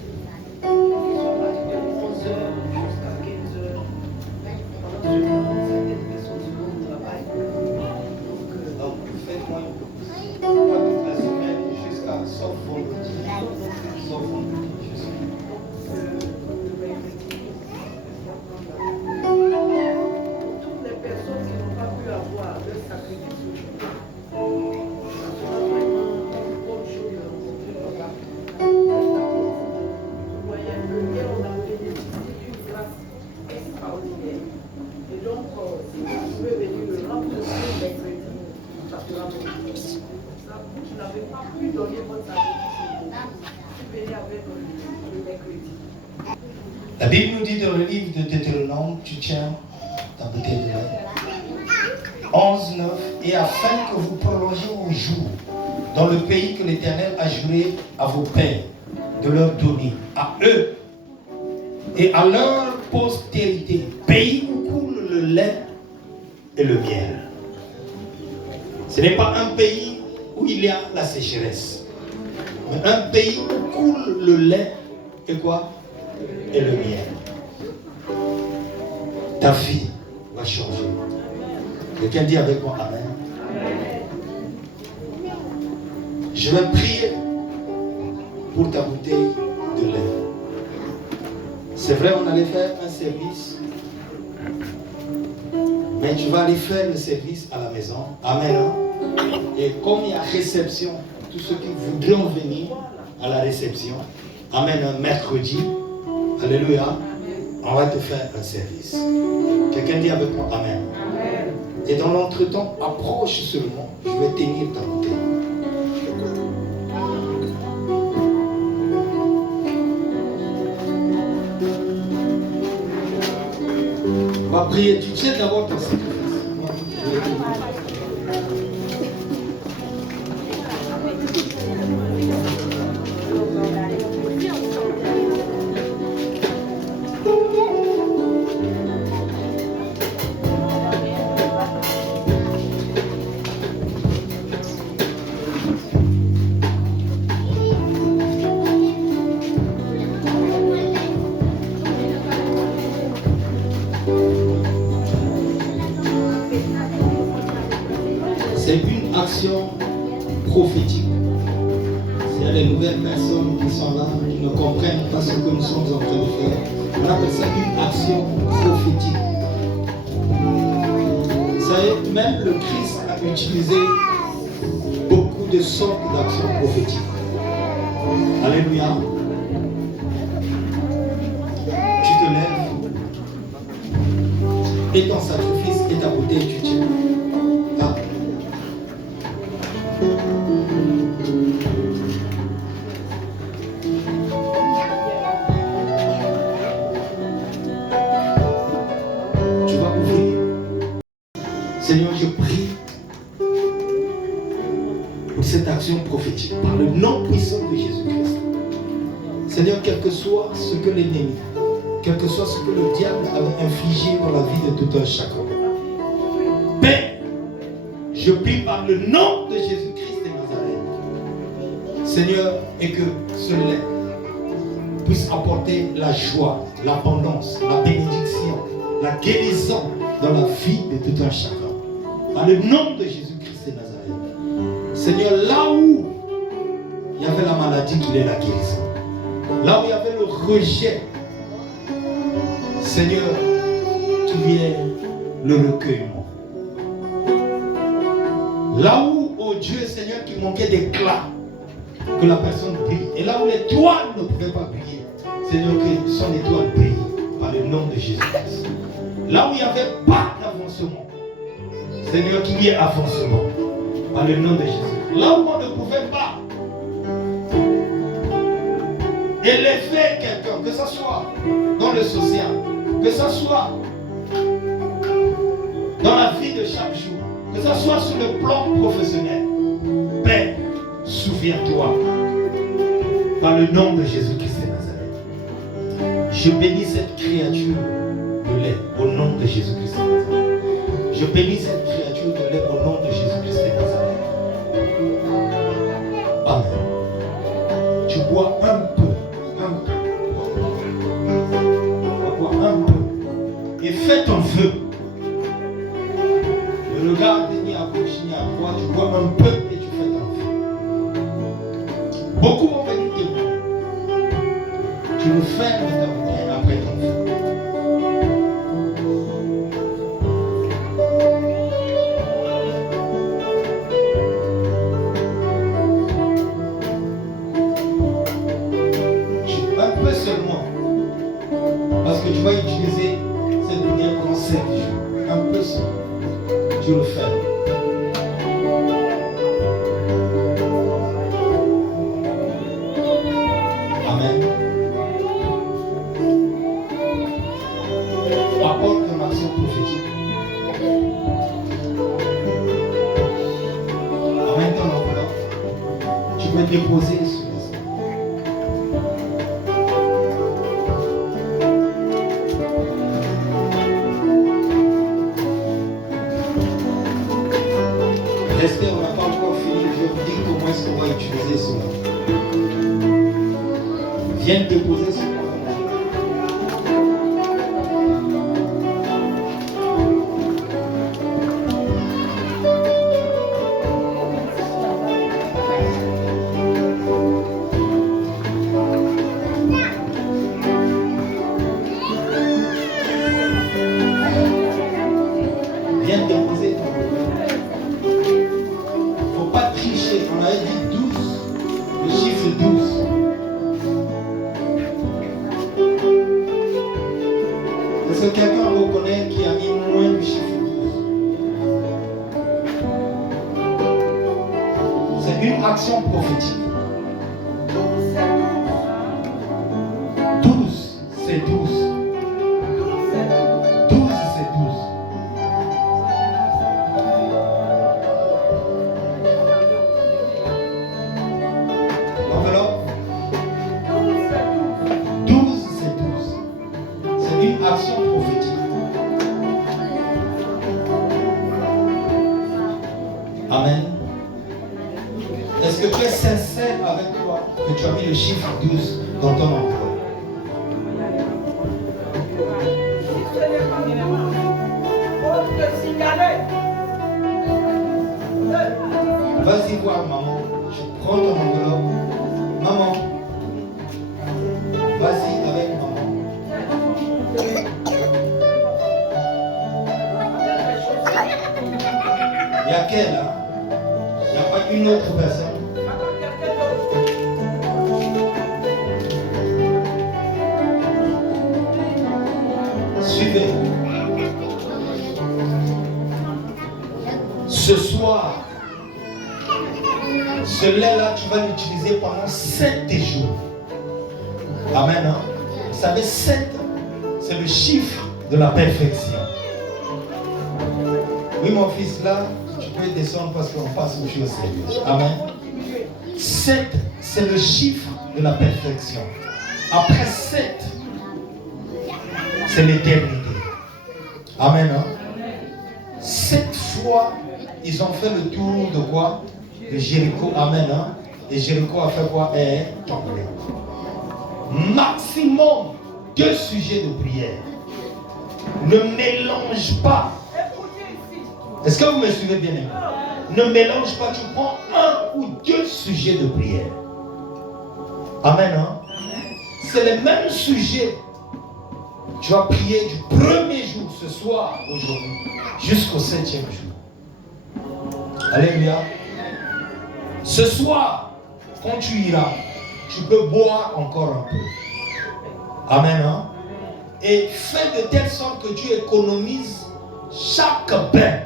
La Bible nous dit dans le livre de Deutéronome, tu tiens ta bouteille de lait, 11, 9, et afin que vous prolongiez vos jours dans le pays que l'Éternel a juré à vos pères de leur donner, à eux et à leur postérité, pays où coule le lait et le miel. Ce n'est pas un pays où il y a la sécheresse, mais un pays où coule le lait et quoi? Et le miel. Ta vie va changer. Quelqu'un dit avec moi Amen. Je vais prier pour ta bouteille de lait. C'est vrai, on allait faire un service, mais tu vas aller faire le service à la maison. Amen. Et comme il y a réception, tous ceux qui voudront venir à la réception, amen, un mercredi, alléluia, on va te faire un service. Quelqu'un dit avec moi Amen. Amen. Et dans l'entretemps, approche seulement, je vais tenir ta bouteille. On va prier, tu tiens d'abord ton sacrifice. C'est une action prophétique. S'il y a des nouvelles personnes qui sont là, qui ne comprennent pas ce que nous sommes en train de faire, on appelle ça une action prophétique. Vous savez, même le Christ a utilisé beaucoup de sortes d'actions prophétiques. Alléluia. Tu te lèves et ton sacrifice et ta bouteille, tu tiens. Seigneur, je prie pour cette action prophétique par le nom puissant de Jésus-Christ. Seigneur, quel que soit ce que l'ennemi, quel que soit ce que le diable avait infligé dans la vie de tout un chacun, Père, je prie par le nom de Jésus-Christ de Nazareth, Seigneur, et que ce lait puisse apporter la joie, l'abondance, la bénédiction, la guérison dans la vie de tout un chacun. Dans le nom de Jésus-Christ de Nazareth. Seigneur, là où il y avait la maladie, qu'il est la guérison. Là où il y avait le rejet, Seigneur, qu'il y ait le recueillement. Là où, oh Dieu, Seigneur, qui manquait d'éclat, que la personne brille. Et là où l'étoile ne pouvait pas briller, Seigneur, que son étoile brille par le nom de Jésus-Christ. Là où il n'y avait pas d'avancement, Seigneur, qu'il y ait avancement par le nom de Jésus. Là où on ne pouvait pas élever quelqu'un, que ce soit dans le social, que ce soit dans la vie de chaque jour, que ce soit sur le plan professionnel, Père, souviens-toi Par le nom de Jésus-Christ de Nazareth. Je bénis cette créature de lait au nom de Jésus-Christ de Nazareth. Je bénis cette créature de lait au nom de Jésus-Christ de Nazareth. Amen. Tu bois un peu. Tu bois un peu. Et fais ton vœu. Ne regarde ni à gauche ni à droite. Tu bois un peu et tu fais ton vœu. Beaucoup vont venir témoigner. Tu le fermes ta bouteille après ton vœu. Parce que tu vas utiliser cette lumière pendant 7 jours. Un peu seul. Tu le fais. Amen. Apporte ton action prophétique. Amène ton enveloppe. Tu peux déposer sur la scène. Restez, on n'a pas encore fini. Je vous dis comment est-ce qu'on va utiliser cela. Viens déposer sur moi. Viens déposer. Faut pas tricher. On avait dit 12. Le chiffre 12. Est-ce que quelqu'un reconnaît qui a mis moins du chiffre 12? C'est une action prophétique. 12, c'est 12. 12, c'est 12. L'enveloppe? 12, c'est 12. C'est une action prophétique. Amen. Est-ce que tu es sincère avec toi que tu as mis le chiffre 12 dans ton enveloppe? Vas-y voir maman. Je prends ton enveloppe. Maman. Vas-y avec maman. Il y a quelle là? Il n'y a pas une autre personne. Suivez. Ce soir, ce lait-là, tu vas l'utiliser pendant 7 jours. Amen. Hein? Vous savez, 7, c'est le chiffre de la perfection. Oui, mon fils, là, tu peux descendre parce qu'on passe aux choses sérieuses. Amen. 7, c'est le chiffre de la perfection. Après 7, c'est l'éternité. Amen. Hein? 7 fois, ils ont fait le tour de quoi? De Jéricho. Amen. Hein? Et Jéricho a fait quoi? Est tombé. Maximum 2 sujets de prière. Ne mélange pas. Est-ce que vous me suivez bien? Ne mélange pas. Tu prends 1 ou 2 sujets de prière. Amen. Hein? C'est le même sujet. Tu vas prier du premier jour, ce soir, aujourd'hui, jusqu'au 7e jour. Alléluia. Ce soir, quand tu iras, tu peux boire encore un peu. Amen. Hein? Et fais de telle sorte que tu économises chaque bain.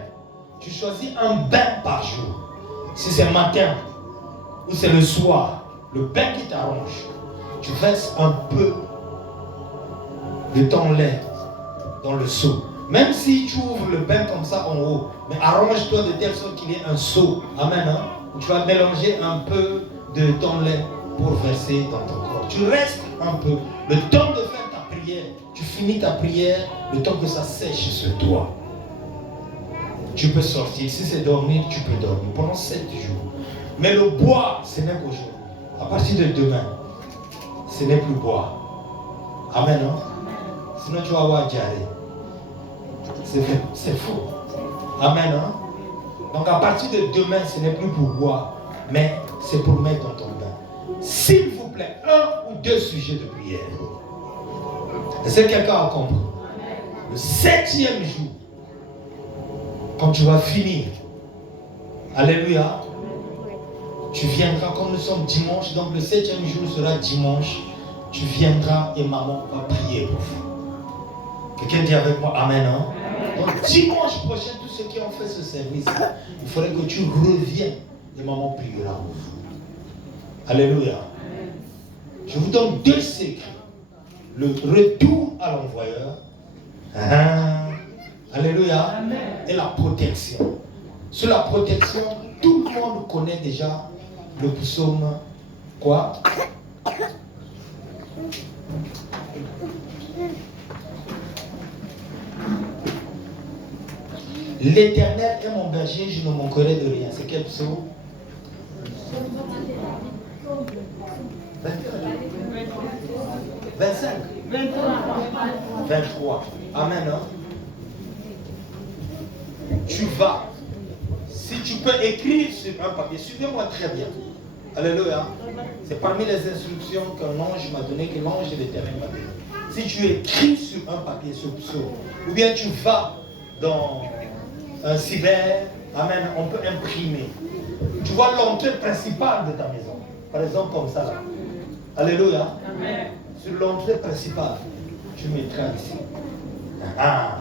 Tu choisis un bain par jour. Si c'est le matin ou c'est le soir, le bain qui t'arrange, tu verses un peu de ton lait dans le seau. Même si tu ouvres le bain comme ça en haut, mais arrange-toi de telle sorte qu'il y ait un seau. Amen. Hein? Où tu vas mélanger un peu de ton lait pour verser dans ton corps. Tu restes un peu. Le temps de faire ta prière, tu finis ta prière, le temps que ça sèche sur toi. Tu peux sortir. Si c'est dormir, tu peux dormir pendant 7 jours. Mais le bois, ce n'est qu'aujourd'hui. À partir de demain, ce n'est plus bois. Amen, non? Sinon tu vas avoir diarrhée. C'est fou. Amen, non? Donc à partir de demain, ce n'est plus pour boire, mais c'est pour mettre dans ton bain. S'il vous plaît, 1 ou 2 sujets de prière. Est-ce que quelqu'un a compris? Le 7e jour, quand tu vas finir, alléluia, tu viendras, comme nous sommes dimanche, donc le 7e jour sera dimanche, tu viendras et maman va prier pour vous. Quelqu'un dit avec moi amen, hein? Donc dimanche prochain, tous ceux qui ont fait ce service, il faudrait que tu reviennes et maman priera pour vous. Alléluia. Je vous donne 2 secrets. Le retour à l'envoyeur. Alléluia. Et la protection. Sur la protection, tout le monde connaît déjà le psaume quoi? L'Éternel est mon berger, je ne manquerai de rien. C'est quel psaume? 25. 23. Amen. Hein? Tu vas. Si tu peux écrire sur un papier, suivez-moi très bien. Alléluia. C'est parmi les instructions qu'un ange m'a donné, que l'ange de l'Éternel m'a donné. Si tu écris sur un papier ce psaume, ou bien tu vas dans un cyber, amen, on peut imprimer. Tu vois l'entrée principale de ta maison. Par exemple, comme ça là. Alléluia. Amen. Sur l'entrée principale, tu mettras ici. Ah.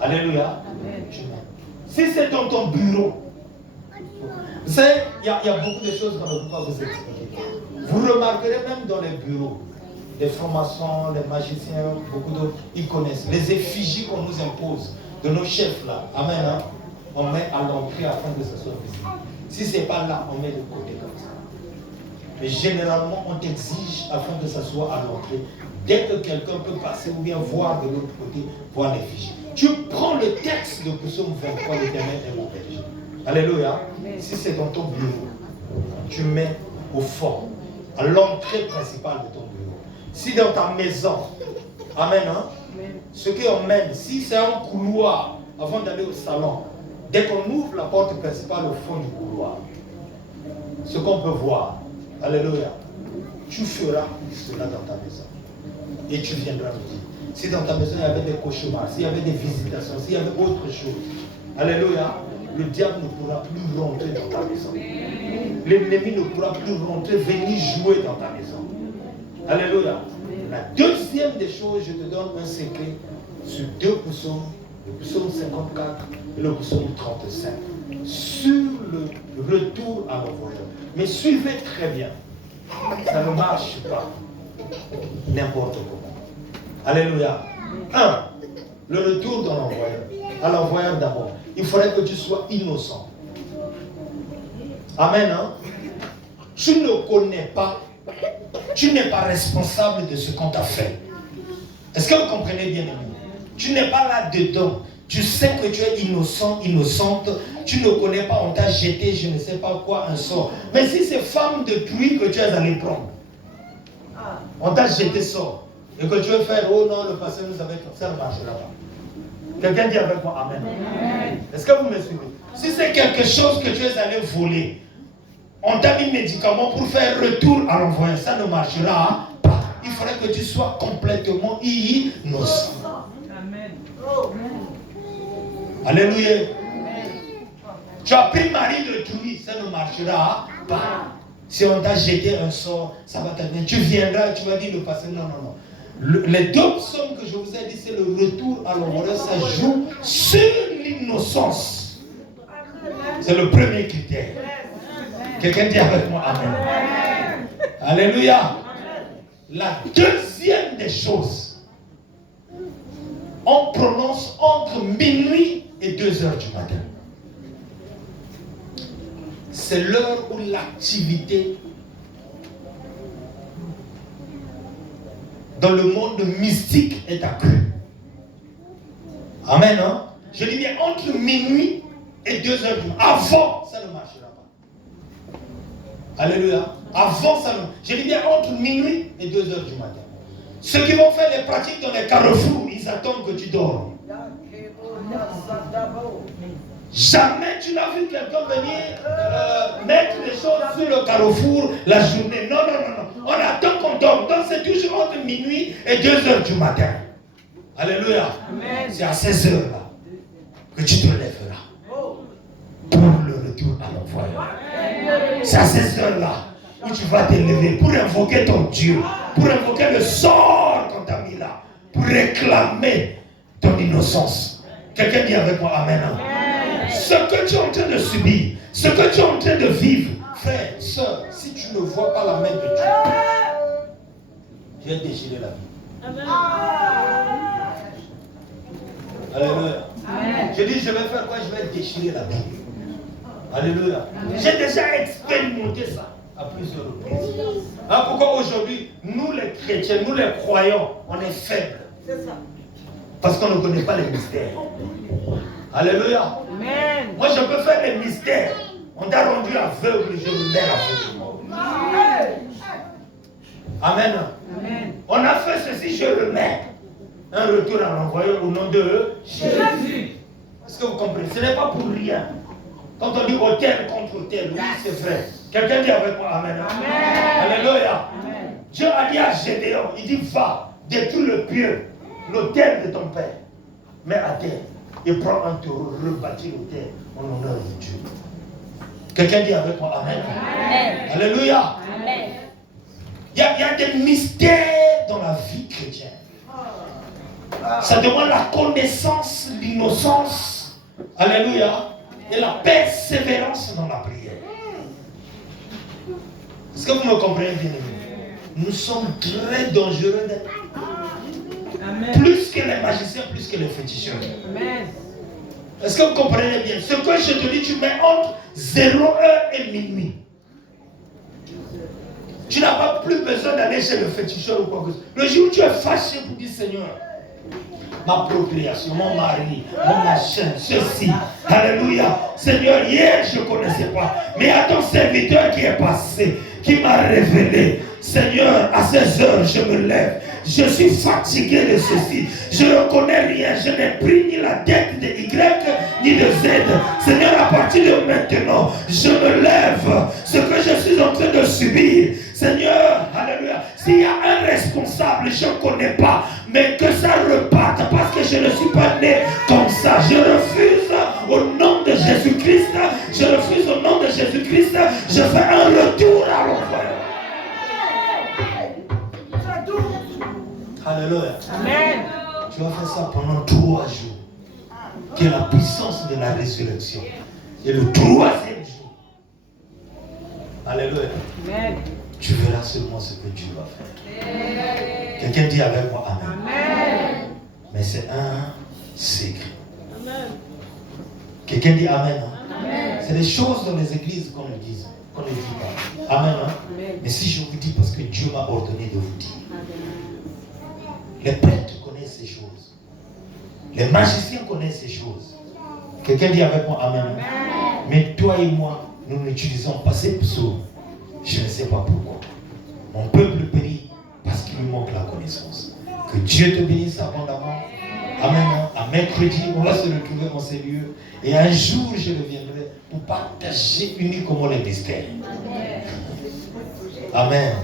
Alléluia. Amen. Si c'est dans ton bureau, vous savez, il y a beaucoup de choses qu'on ne peut pas vous expliquer. Vous remarquerez même dans les bureaux, les francs-maçons, les magiciens, beaucoup d'autres, ils connaissent. Les effigies qu'on nous impose de nos chefs là, amen, hein, on met à l'entrée afin que ce soit visible. Si ce n'est pas là, on met de côté comme ça. Mais généralement, on t'exige afin que ça soit à l'entrée. Dès que quelqu'un peut passer ou bien voir de l'autre côté, voir l'effigie. Tu prends le texte de Psaume 23, l'Éternel est mon berger. Alléluia. Si c'est dans ton bureau, tu mets au fond, à l'entrée principale de ton bureau. Si dans ta maison, amen, hein, ce qu'on mène, si c'est un couloir, avant d'aller au salon, dès qu'on ouvre la porte principale au fond du couloir, ce qu'on peut voir, alléluia, tu feras cela dans ta maison. Et tu viendras me dire. Si dans ta maison il y avait des cauchemars, s'il y avait des visitations, s'il y avait autre chose, alléluia, le diable ne pourra plus rentrer dans ta maison. L'ennemi ne pourra plus rentrer, venir jouer dans ta maison. Alléluia. La deuxième des choses, je te donne un secret sur 2 psaumes, le psaume 54 et le psaume 35, sur le retour à l'envoyeur. Mais suivez très bien, ça ne marche pas n'importe comment. Alléluia. 1. Le retour dans l'envoyeur. À l'envoyeur d'abord. Il faudrait que tu sois innocent. Amen. Hein? Tu ne connais pas, tu n'es pas responsable de ce qu'on t'a fait. Est-ce que vous comprenez bien, aimé? Tu n'es pas là-dedans. Tu sais que tu es innocent, innocente. Tu ne connais pas, on t'a jeté, je ne sais pas quoi, un sort. Mais si c'est femme de pluie que tu es allé prendre, on t'a jeté sort. Et que tu veux faire, oh non, le passé nous avait comme ça, ne marchera pas. Quelqu'un dit avec moi amen. Est-ce que vous me suivez? Si c'est quelque chose que tu es allé voler, on t'a mis médicament pour faire retour à l'envoyeur, ça ne marchera pas. Il faudrait que tu sois complètement innocent. Amen. Alléluia. Tu as pris mari de truie, ça ne marchera pas. Si on t'a jeté un sort, ça va t'amener. Tu viendras et tu vas dire le passé. Non, non, non. Les 2 psaumes que je vous ai dit, c'est le retour à l'envoyeur. Ça joue sur l'innocence. C'est le premier critère. Quelqu'un dit avec moi amen. Alléluia. La deuxième des choses, on prononce entre minuit et 2 heures du matin. C'est l'heure où l'activité dans le monde mystique est accrue. Amen. Hein? Je dis bien entre minuit et 2 heures du matin. Avant, ça ne marchera pas. Alléluia. Avant, ça ne. Je dis bien entre minuit et 2 heures du matin. Ceux qui vont faire les pratiques dans les carrefours, ils attendent que tu dors. Jamais tu n'as vu quelqu'un venir mettre les choses sur le carrefour la journée. Non, non, non, non. On attend qu'on dorme. Donc c'est toujours entre minuit et 2 heures du matin. Alléluia. C'est à 16 heures là que tu te lèveras pour le retour à l'envoyeur. C'est à 16 heures là où tu vas te lever pour invoquer ton Dieu, pour invoquer le sort qu'on t'a mis là, pour réclamer ton innocence. Quelqu'un dit avec moi Amen. Ce que tu es en train de subir, ce que tu es en train de vivre, frère, soeur, si tu ne vois pas la main de Dieu, tu vas déchirer la vie. Alléluia. Je dis, je vais faire quoi? Je vais déchirer la vie. Alléluia. J'ai déjà expérimenté ça à plusieurs reprises. Hein, pourquoi aujourd'hui, nous les chrétiens, nous les croyants, on est faibles? Parce qu'on ne connaît pas les mystères. Alléluia. Amen. Moi, je peux faire les mystères. On t'a rendu aveugle, je me mets aveugle. Amen. Amen. On a fait ceci, je remets. Un retour à l'envoyeur au nom de Jésus. Est-ce que vous comprenez? Ce n'est pas pour rien. Quand on dit autel contre autel, oui, c'est vrai. Quelqu'un dit avec moi Amen. Amen. Alléluia. Amen. Dieu a dit à Gédéon, il dit va, détruis le pieu, l'autel de ton père. Mets à terre et prends un taureau, rebâtis l'autel en honneur de Dieu. Quelqu'un dit avec moi Amen. Amen. Alléluia. Amen. Il y a des mystères dans la vie chrétienne. Ça demande la connaissance, l'innocence. Alléluia. Et la persévérance dans la prière. Est-ce que vous me comprenez bien? Nous sommes très dangereux d'être. Plus que les magiciens, plus que les féticheurs. Est-ce que vous comprenez bien? Ce que je te dis, tu mets entre 0 heure et minuit. Tu n'as pas plus besoin d'aller chez le féticheur ou quoi que ce soit. Le jour où tu es fâché pour dire Seigneur, ma procréation, mon mari, mon machin, ceci. Alléluia. Seigneur, hier je ne connaissais pas. Mais à ton serviteur qui est passé, qui m'a révélé. Seigneur, à 16 heures, je me lève. Je suis fatigué de ceci. Je ne connais rien. Je n'ai pris ni la dette de Y ni de Z. Seigneur, à partir de maintenant, je me lève. Ce que je suis en train de subir. Seigneur, alléluia. S'il y a un responsable, je ne connais pas. Mais que ça reparte parce que je ne suis pas né comme ça. Je refuse au nom de Jésus-Christ. Je refuse au nom de Jésus-Christ. Je fais un retour à l'envoyeur. Alléluia. Amen. Tu vas faire ça pendant 3 jours. Qui est la puissance de la résurrection. Et le 3e jour. Alléluia. Amen. Tu verras seulement ce que Dieu va faire. Quelqu'un dit avec moi Amen. Amen. Mais c'est un secret. Amen. Quelqu'un dit Amen. Hein? Amen. C'est des choses dans les églises qu'on ne dit pas. Amen. Hein? Amen. Mais si je vous dis parce que Dieu m'a ordonné de vous dire. Les prêtres connaissent ces choses. Les magiciens connaissent ces choses. Quelqu'un dit avec moi Amen. Amen. Mais toi et moi, nous n'utilisons pas ces psaumes. Je ne sais pas pourquoi. Mon peuple périt parce qu'il lui manque la connaissance. Que Dieu te bénisse abondamment. Amen. À mercredi, on va se retrouver dans ces lieux. Et un jour, je reviendrai pour partager uniquement les mystères. Amen.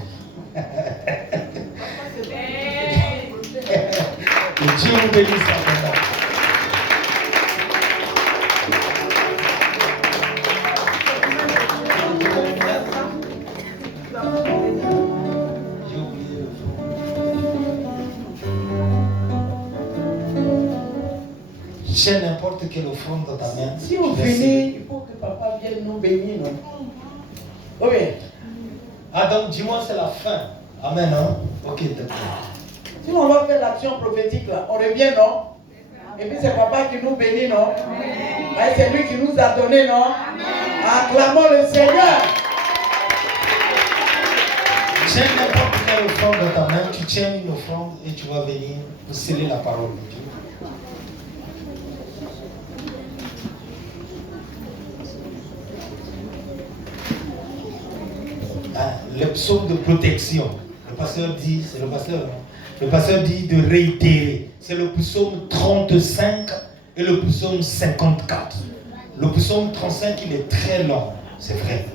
Que Dieu vous bénisse abondamment. J'ai n'importe quelle offrande dans ta main. Si on finit, il faut que papa vienne nous bénir, non? Oui. Ah donc dis-moi c'est la fin. Amen, hein? Ok, d'accord. Si on va faire l'action prophétique là, on revient, non? Et puis c'est papa qui nous bénit, non? Et c'est lui qui nous a donné, non? Acclamons le Seigneur. J'ai n'importe mets l'offrande dans ta main, tu tiens une offrande et tu vas venir pour sceller la parole de Dieu. Les psaumes de protection. Le pasteur dit, c'est le pasteur, non? Le pasteur dit de réitérer. C'est le psaume 35 et le psaume 54. Le psaume 35, il est très long, c'est vrai.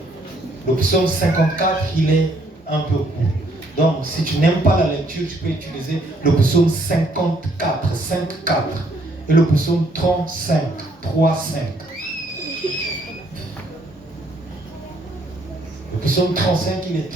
Le psaume 54, il est un peu court. Donc, si tu n'aimes pas la lecture, tu peux utiliser le psaume 54, 5-4 et le psaume 35, 3-5. Le psaume 35, il est